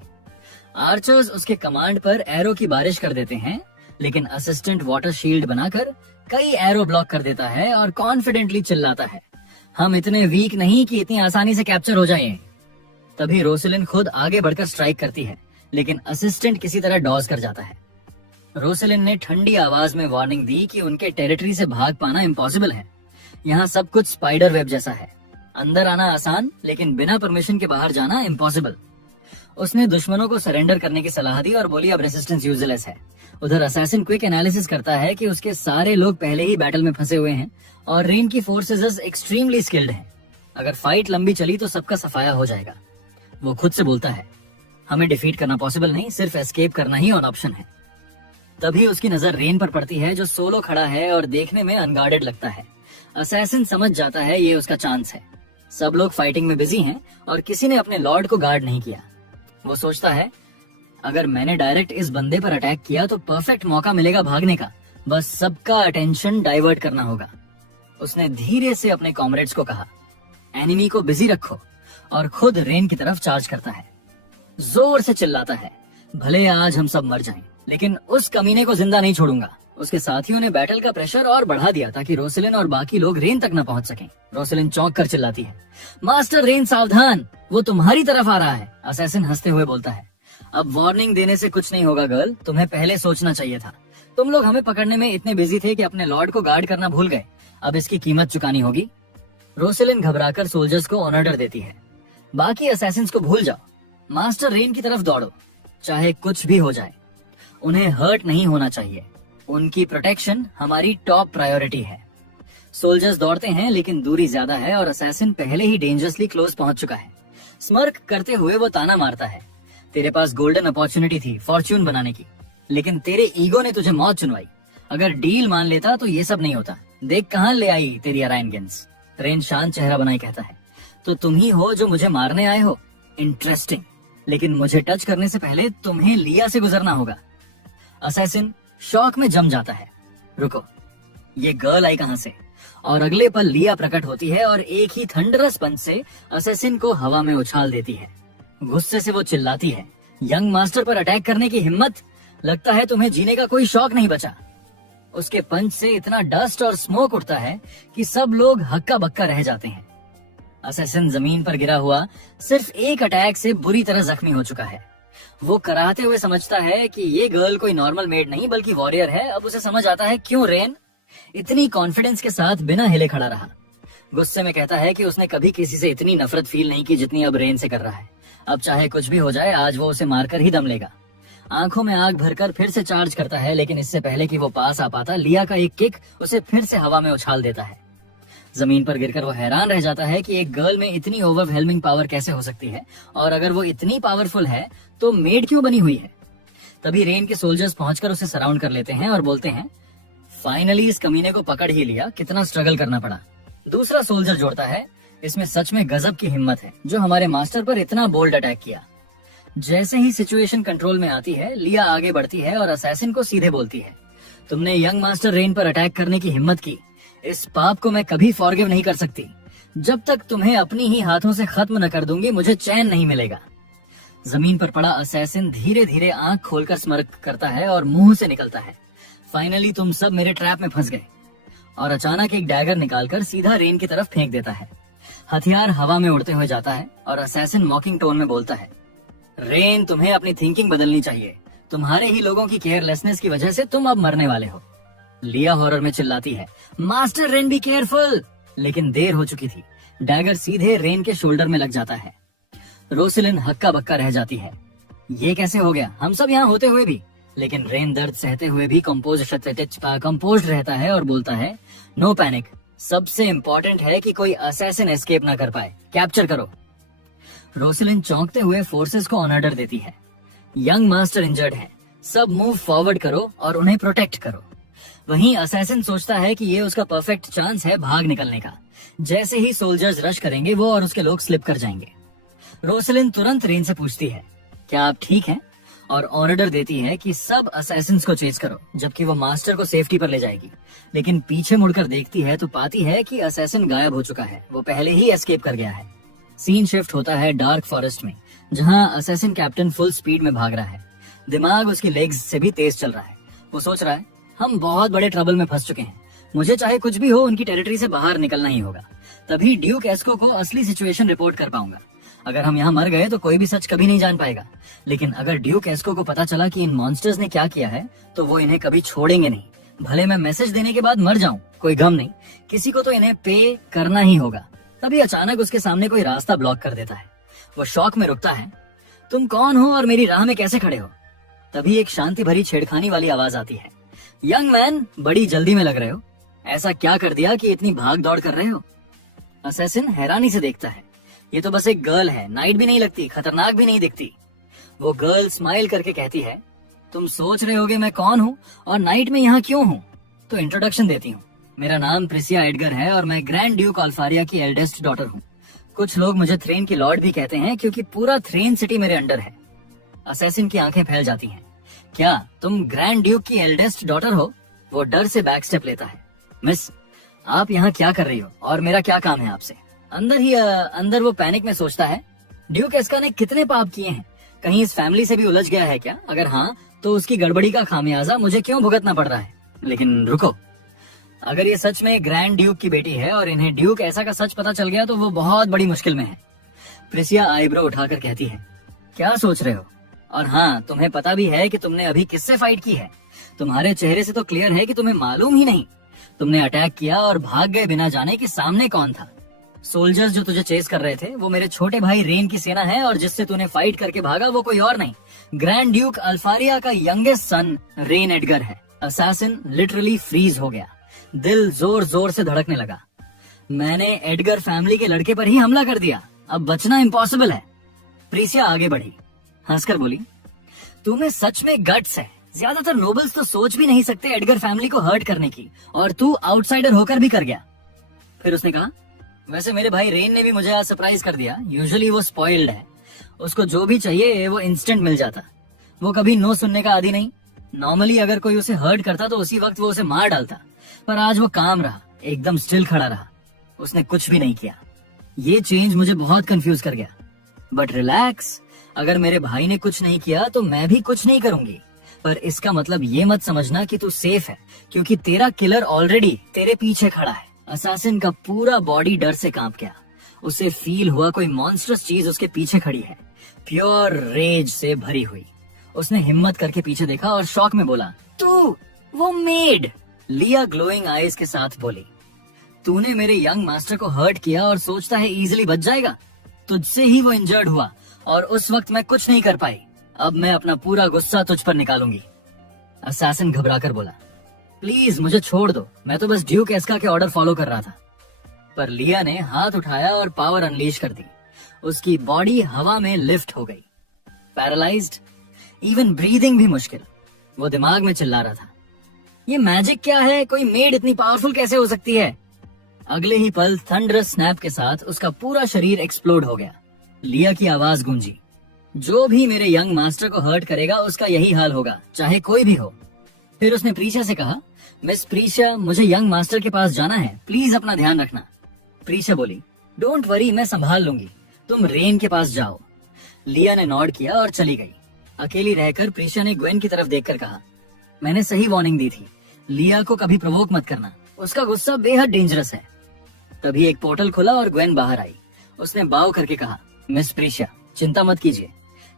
आर्चर्स उसके कमांड पर एरो की बारिश कर देते हैं, लेकिन असिस्टेंट वाटर शील्ड बनाकर कई एरो ब्लॉक कर देता है और कॉन्फिडेंटली चिल्लाता है, हम इतने वीक नहीं कि इतनी आसानी से कैप्चर हो जाए। तभी रोसलिन खुद आगे बढ़कर स्ट्राइक करती है, लेकिन असिस्टेंट किसी तरह डॉज कर जाता है। रोसलिन ने ठंडी आवाज में वार्निंग दी कि उनके टेरिटरी से भाग पाना इम्पॉसिबल है। यहाँ सब कुछ स्पाइडर वेब जैसा है, अंदर आना आसान, लेकिन बिना परमिशन के बाहर जाना इम्पॉसिबल। उसने दुश्मनों को सरेंडर करने की सलाह दी और बोली, अब रेसिस्टेंस यूजलेस है। उधर असैसिन क्विक एनालिसिस करता है कि उसके सारे लोग पहले ही बैटल में फंसे हुए हैं और रेन की फोर्सेस एक्सट्रीमली स्किल्ड हैं। अगर फाइट लंबी चली तो सबका सफाया हो जाएगा। वो खुद से बोलता है, हमें डिफीट करना पॉसिबल नहीं, सिर्फ एस्केप करना ही ऑन ऑप्शन है। तभी उसकी नजर रेन पर पड़ती है, जो सोलो खड़ा है और देखने में अनगार्डेड लगता है। असैसिन समझ जाता है ये उसका चांस है। सब लोग फाइटिंग में बिजी हैं और किसी ने अपने लॉर्ड को गार्ड नहीं किया। वो सोचता है, अगर मैंने डायरेक्ट इस बंदे पर अटैक किया तो परफेक्ट मौका मिलेगा भागने का। बस सबका अटेंशन डाइवर्ट करना होगा। उसने धीरे से अपने कॉमरेड्स को कहा, एनिमी को बिजी रखो, और खुद रेन की तरफ चार्ज करता है। जोर से चिल्लाता है, भले आज हम सब मर जाएं, लेकिन उस कमीने को जिंदा नहीं छोड़ूंगा। उसके साथियों ने बैटल का प्रेशर और बढ़ा दिया ताकि रोसलिन और बाकी लोग रेन तक न पहुंच सकें। रोसलिन चौंक कर चिल्लाती है, मास्टर रेन सावधान, वो तुम्हारी तरफ आ रहा है। असैसिन हंसते हुए बोलता है, अब वार्निंग देने से कुछ नहीं होगा गर्ल, तुम्हें पहले सोचना चाहिए था। तुम लोग हमें पकड़ने में इतने बिजी थे कि अपने लॉर्ड को गार्ड करना भूल गए। अब इसकी कीमत चुकानी होगी। रोसलिन घबराकर सोल्जर्स को ऑर्डर देती है, बाकी असैसिन्स को भूल जाओ, मास्टर रेन की तरफ दौड़ो, चाहे कुछ भी हो जाए। उन्हें हर्ट नहीं होना चाहिए। उनकी प्रोटेक्शन हमारी टॉप प्रायोरिटी है। सोल्जर्स दौड़ते हैं, लेकिन दूरी ज्यादा है और असैसिन पहले ही डेंजरसली क्लोज पहुंच चुका है। स्मर्क करते हुए वो ताना मारता है, तेरे पास गोल्डन अपॉर्चुनिटी थी फॉर्च्यून बनाने की, लेकिन तेरे ईगो ने तुझे मौत चुनवाई। अगर डील मान लेता तो ये सब नहीं होता। देख कहां ले आई तेरी अराइनगन्स। रेन शांत चेहरा बनाए कहता है, तो तुम ही हो जो मुझे मारने आए हो? इंटरेस्टिंग, लेकिन मुझे टच करने से पहले तुम्हें लिया से गुजरना होगा। असैसिन शॉक में जम जाता है, रुको, ये गर्ल आई कहां से? और अगले पल लिया प्रकट होती है और एक ही थंडरस पंच से असैसिन को हवा में उछाल देती है। गुस्से से वो चिल्लाती है, यंग मास्टर पर अटैक करने की हिम्मत? लगता है तुम्हें जीने का कोई शौक नहीं बचा। उसके पंच से इतना डस्ट और स्मोक उठता है कि सब लोग हक्का बक्का रह जाते हैं। असैसिन जमीन पर गिरा हुआ सिर्फ एक अटैक से बुरी तरह जख्मी हो चुका है। वो कराहते हुए समझता है कि ये गर्ल कोई नॉर्मल मेड नहीं बल्कि वॉरियर है। अब उसे समझ आता है क्यों रेन इतनी कॉन्फिडेंस के साथ बिना हिले खड़ा रहा। गुस्से में कहता है कि उसने कभी किसी से इतनी नफरत फील नहीं की जितनी अब रेन से कर रहा है। अब चाहे कुछ भी हो जाए, आज वो उसे मारकर ही दम लेगा। आंखों में आग भरकर फिर से चार्ज करता है, लेकिन इससे पहले कि वो पास आ पाता, लिया का एक किक उसे फिर से हवा में उछाल देता है। जमीन पर गिरकर वो हैरान रह जाता है कि एक गर्ल में इतनी ओवरवेलमिंग पावर कैसे हो सकती है, और अगर वो इतनी पावरफुल है तो मेड क्यों बनी हुई है। तभी रेन के सोल्जर्स पहुंचकर उसे सराउंड कर लेते हैं और बोलते हैं, फाइनली इस कमीने को पकड़ ही लिया, कितना स्ट्रगल करना पड़ा। दूसरा सोल्जर जोड़ता है, इसमें सच में गजब की हिम्मत है जो हमारे मास्टर पर इतना बोल्ड अटैक किया। जैसे ही सिचुएशन कंट्रोल में आती है, लिया आगे बढ़ती है और असैसिन को सीधे बोलती है, तुमने यंग मास्टर रेन पर अटैक करने की हिम्मत की, इस पाप को मैं कभी फॉरगिव नहीं कर सकती। जब तक तुम्हें अपनी ही हाथों से खत्म न कर दूंगी, मुझे चैन नहीं मिलेगा। जमीन पर पड़ा असैसिन धीरे धीरे आंख खोलकर स्मर्क करता है और मुंह से निकलता है, फाइनली तुम सब मेरे ट्रैप में फंस गए। और अचानक एक डैगर निकालकर सीधा रेन की तरफ फेंक देता है। हथियार हवा में उड़ते हुए जाता है और असैसिन मॉकिंग टोन में बोलता है, रेन तुम्हें अपनी थिंकिंग बदलनी चाहिए, तुम्हारे ही लोगों की केयरलेसनेस की वजह से तुम अब मरने वाले हो। लिया हॉरर में चिल्लाती है, मास्टर रेन बी केयरफुल, लेकिन देर हो चुकी थी। डैगर सीधे रेन के शोल्डर में लग जाता है। रोसलिन हक्का बक्का रह जाती है, ये कैसे हो गया, हम सब यहाँ होते हुए भी। लेकिन रेन दर्द सहते हुए भी कंपोज रहता है और बोलता है, नो पैनिक, सबसे इम्पोर्टेंट है कि कोई असैसिन एस्केप ना कर पाए, कैप्चर करो। रोसलिन चौंकते हुए फोर्सेस को ऑन ऑर्डर देती है, यंग मास्टर इंजर्ड है, सब मूव फॉरवर्ड करो और उन्हें प्रोटेक्ट करो। वहीं असैसिन सोचता है कि ये उसका परफेक्ट चांस है भाग निकलने का। जैसे ही सोल्जर्स रश करेंगे, वो और उसके लोग स्लिप कर जाएंगे। रोसलिन तुरंत रेन से पूछती है, क्या आप ठीक हैं? और ऑर्डर देती है कि सब असैसिन्स को चेज करो, जबकि वो मास्टर को सेफ्टी पर ले जाएगी। लेकिन पीछे मुड़कर देखती है तो पाती है कि असैसिन गायब हो चुका है, वो पहले ही एस्केप कर गया है। सीन शिफ्ट होता है डार्क फॉरेस्ट में, जहां असैसिन कैप्टन फुल स्पीड में भाग रहा है। दिमाग उसकी लेग्स से भी तेज चल रहा है। वो सोच रहा है, हम बहुत बड़े ट्रबल में फंस चुके हैं, मुझे चाहे कुछ भी हो उनकी टेरिटरी से बाहर निकलना ही होगा, तभी ड्यूक एस्को को असली सिचुएशन रिपोर्ट कर पाऊंगा। अगर हम यहाँ मर गए तो कोई भी सच कभी नहीं जान पाएगा, लेकिन अगर ड्यूक एस्को को पता चला कि इन मॉन्स्टर्स ने क्या किया है तो वो इन्हें कभी छोड़ेंगे नहीं। भले मैं मैसेज देने के बाद मर जाऊं, कोई गम नहीं, किसी को तो इन्हें पे करना ही होगा। तभी अचानक उसके सामने कोई रास्ता ब्लॉक कर देता है। वो शॉक में रुकता है, तुम कौन हो और मेरी राह में कैसे खड़े हो? तभी एक शांति भरी छेड़खानी वाली आवाज आती है, यंग मैन, बड़ी जल्दी में लग रहे हो, ऐसा क्या कर दिया कि इतनी भाग दौड़ कर रहे हो? असैसिन हैरानी से देखता है, ये तो बस एक गर्ल है, नाइट भी नहीं लगती, खतरनाक भी नहीं दिखती। वो गर्ल स्माइल करके कहती है, तुम सोच रहे होगे मैं कौन हूँ और नाइट में यहाँ क्यों हूँ, तो इंट्रोडक्शन देती हूँ। मेरा नाम प्रिसिया एडगर है और मैं ग्रैंड ड्यूक अल्फारिया की एल्डेस्ट डॉटर हूँ। कुछ लोग मुझे थ्रेन की लॉर्ड भी कहते हैं क्योंकि पूरा थ्रेन सिटी मेरे अंडर है। असैसिन की आंखें फैल जाती हैं। क्या तुम ग्रैंड ड्यूक की एल्डेस्ट डॉटर हो? वो डर से बैक स्टेप लेता है। मिस, आप यहाँ क्या कर रही हो और मेरा क्या काम है आपसे? अंदर वो पैनिक में सोचता है, ड्यूक एस्का ने कितने पाप किए हैं, कहीं इस फैमिली से भी उलझ गया है क्या? अगर हाँ तो उसकी गड़बड़ी का खामियाजा मुझे क्यों भुगतना पड़ रहा है? लेकिन रुको, अगर ये सच में ग्रैंड ड्यूक की बेटी है और इन्हें ड्यूक ऐसा का सच पता चल गया तो वो बहुत बड़ी मुश्किल में है। प्रिसिया आईब्रो उठाकर कहती है, क्या सोच रहे हो? और हाँ, तुम्हें पता भी है कि तुमने अभी किससे फाइट की है? तुम्हारे चेहरे से तो क्लियर है कि तुम्हें मालूम ही नहीं। तुमने अटैक किया और भाग गए बिना जाने कि सामने कौन था। सोल्जर्स जो तुझे चेस कर रहे थे वो मेरे छोटे भाई रेन की सेना है और जिससे तूने फाइट करके भागा वो कोई और नहीं, ग्रैंड ड्यूक अल्फारिया का यंगेस्ट सन रेन एडगर है। असैसिन लिटरली फ्रीज हो गया। दिल जोर जोर से धड़कने लगा। मैंने एडगर फैमिली के लड़के पर ही हमला कर दिया, अब बचना इम्पॉसिबल है। प्रिसिया आगे बढ़ी, हंसकर बोली, तुम्हें सच में गट्स है। ज्यादातर नोबल्स तो सोच भी नहीं सकते एडगर फैमिली को हर्ट करने की, और तू आउटसाइडर होकर भी कर गया। फिर उसने कहा, वैसे मेरे भाई रेन ने भी मुझे आज सरप्राइज कर दिया। यूजुअली वो स्पॉइल्ड है, उसको जो भी चाहिए वो इंस्टेंट मिल जाता। वो कभी नो सुनने का आदी नहीं। नॉर्मली अगर कोई उसे हर्ट करता तो उसी वक्त वो उसे मार डालता, पर आज वो काम रहा, एकदम स्टिल खड़ा रहा, उसने कुछ भी नहीं किया। ये चेंज मुझे बहुत कंफ्यूज कर गया। बट रिलैक्स, अगर मेरे भाई ने कुछ नहीं किया तो मैं भी कुछ नहीं करूंगी। पर इसका मतलब ये मत समझना कि तू सेफ है, क्योंकि तेरा किलर ऑलरेडी तेरे पीछे खड़ा है। असैसिन का पूरा बॉडी डर से कांप गया। उसे फील हुआ कोई मॉन्स्टरस चीज उसके पीछे खड़ी है, प्योर रेज से भरी हुई। उसने हिम्मत करके पीछे देखा और शॉक में बोला, तू वो मेड। लिया ग्लोइंग आईज के साथ बोली, तूने मेरे यंग मास्टर को हर्ट किया और सोचता है इजीली बच जाएगा। तुझसे ही वो इंजर्ड हुआ और उस वक्त मैं कुछ नहीं कर पाई। अब मैं अपना पूरा गुस्सा तुझ पर निकालूंगी। असैसिन घबराकर बोला, प्लीज मुझे छोड़ दो, मैं तो बस ड्यूक एस्का के ऑर्डर फॉलो कर रहा था। पर लिया ने हाथ उठाया और पावर अनलीश कर दी। उसकी बॉडी हवा में लिफ्ट हो गई। पैरालाइज्ड, इवन ब्रीदिंग भी मुश्किल। वो दिमाग में चिल्ला रहा था, ये मैजिक क्या है? कोई मेड इतनी पावरफुल कैसे हो सकती है? अगले ही पल थंडरस स्नैप के साथ उसका पूरा शरीर एक्सप्लोड हो गया। लिया की आवाज गूंजी, जो भी मेरे यंग मास्टर को हर्ट करेगा उसका यही हाल होगा, चाहे कोई भी हो। फिर उसने प्रीशिया से कहा, मिस प्रीशिया, मुझे यंग मास्टर के पास जाना है, प्लीज अपना ध्यान रखना। प्रीशिया बोली, डोंट वरी, मैं संभाल लूंगी, तुम रेन के पास जाओ। लिया ने नॉड किया और चली गई। अकेली रहकर प्रीशिया ने ग्वेन की तरफ देखकर कहा, मैंने सही वार्निंग दी थी, लिया को कभी प्रवोक मत करना, उसका गुस्सा बेहद डेंजरस है। तभी एक पोर्टल खुला और ग्वेन बाहर आई। उसने बाव करके कहा, मिस प्रीशिया, चिंता मत कीजिए,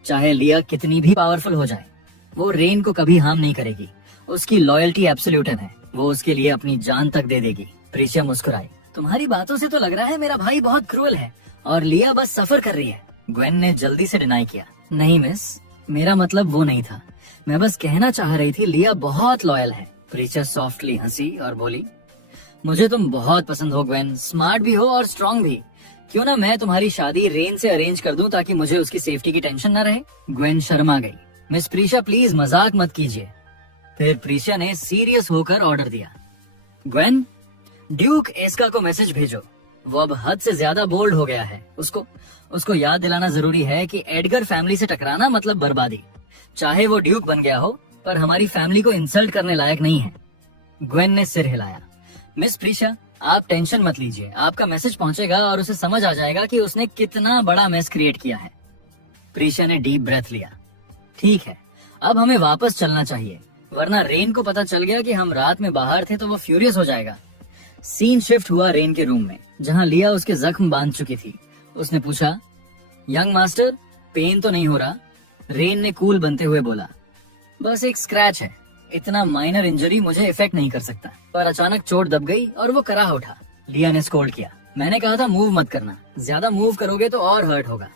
चाहे लिया कितनी भी पावरफुल हो जाए, वो रेन को कभी हार्म नहीं करेगी। उसकी लॉयल्टी एब्सोल्यूटन है, वो उसके लिए अपनी जान तक दे देगी। प्रीशिया मुस्कुराई, तुम्हारी बातों से तो लग रहा है मेरा भाई बहुत क्रूअल है और लिया बस सफर कर रही है। ग्वेन ने जल्दी से डिनाई किया, नहीं मिस, मेरा मतलब वो नहीं था, मैं बस कहना चाह रही थी लिया बहुत लॉयल है। प्रीशिया सॉफ्टली हंसी और बोली, मुझे तुम बहुत पसंद हो ग्वेन, स्मार्ट भी हो और स्ट्रॉन्ग भी। क्यों ना मैं तुम्हारी शादी रेन से अरेंज कर दूं ताकि मुझे उसकी सेफ्टी की टेंशन न रहे। ग्वेन शर्मा गई। मिस प्रीशिया प्लीज मजाक मत कीजिए। फिर प्रीशिया ने सीरियस होकर ऑर्डर दिया, ग्वेन, ड्यूक एस्का को मैसेज भेजो, वो अब हद से ज्यादा बोल्ड हो गया है। उसको याद दिलाना जरूरी है कि एडगर फैमिली से टकराना मतलब बर्बादी। चाहे वो ड्यूक बन गया हो, पर हमारी फैमिली को इंसल्ट करने लायक नहीं है। ग्वेन ने सिर हिलाया, मिस प्रीशिया, आप टेंशन मत लीजिए, आपका मैसेज पहुंचेगा और उसे समझ आ जाएगा कि उसने कितना बड़ा मेस क्रिएट किया है। प्रीशिया ने डीप ब्रेथ लिया, ठीक है, अब हमें वापस चलना चाहिए, वरना रेन को पता चल गया कि हम रात में बाहर थे तो वो फ्यूरियस हो जाएगा। सीन शिफ्ट हुआ रेन के रूम में, जहां लिया उसके जख्म बांध चुकी थी। उसने पूछा, यंग मास्टर, पेन तो नहीं हो रहा? रेन ने कूल बनते हुए बोला, बस एक स्क्रैच है, इतना माइनर इंजरी मुझे इफेक्ट नहीं कर सकता। पर अचानक चोट दब गई और वो कराह उठा। लिया ने स्कोल्ड किया, मैंने कहा था मूव मत करना, ज्यादा मूव करोगे तो और हर्ट होगा।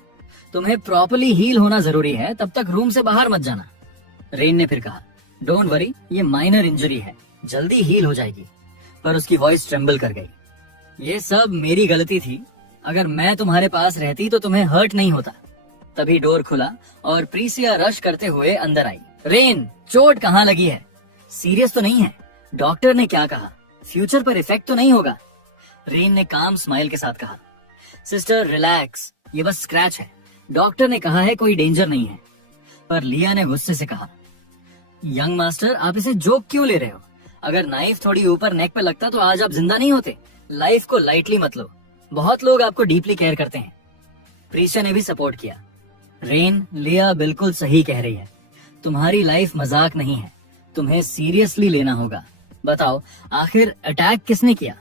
तुम्हें प्रॉपर्ली हील होना जरूरी है, तब तक रूम से बाहर मत जाना। रेन ने फिर कहा, डोंट वरी, ये माइनर इंजरी है, जल्दी हील हो जाएगी। पर उसकी वॉइस ट्रेम्बल कर गई, ये सब मेरी गलती थी, अगर मैं तुम्हारे पास रहती तो तुम्हें हर्ट नहीं होता। तभी डोर खुला और प्रीसिया रश करते हुए अंदर आई। रेन, चोट कहाँ लगी है? सीरियस तो नहीं है? डॉक्टर ने क्या कहा? फ्यूचर पर इफेक्ट तो नहीं होगा? रेन ने काम स्माइल के साथ कहा, सिस्टर रिलैक्स, ये बस स्क्रैच है। डॉक्टर ने कहा है कोई डेंजर नहीं है। पर लिया ने गुस्से से कहा, यंग मास्टर आप इसे जोक क्यों ले रहे हो? अगर नाइफ थोड़ी ऊपर नेक पे लगता तो आज आप जिंदा नहीं होते। लाइफ को लाइटली मत लो, बहुत लोग आपको डीपली केयर करते हैं। प्रीशा ने भी सपोर्ट किया, रेन, लिया बिल्कुल सही कह रही है, तुम्हारी लाइफ मजाक नहीं है, तुम्हें सीरियसली लेना होगा। बताओ आखिर अटैक किसने किया?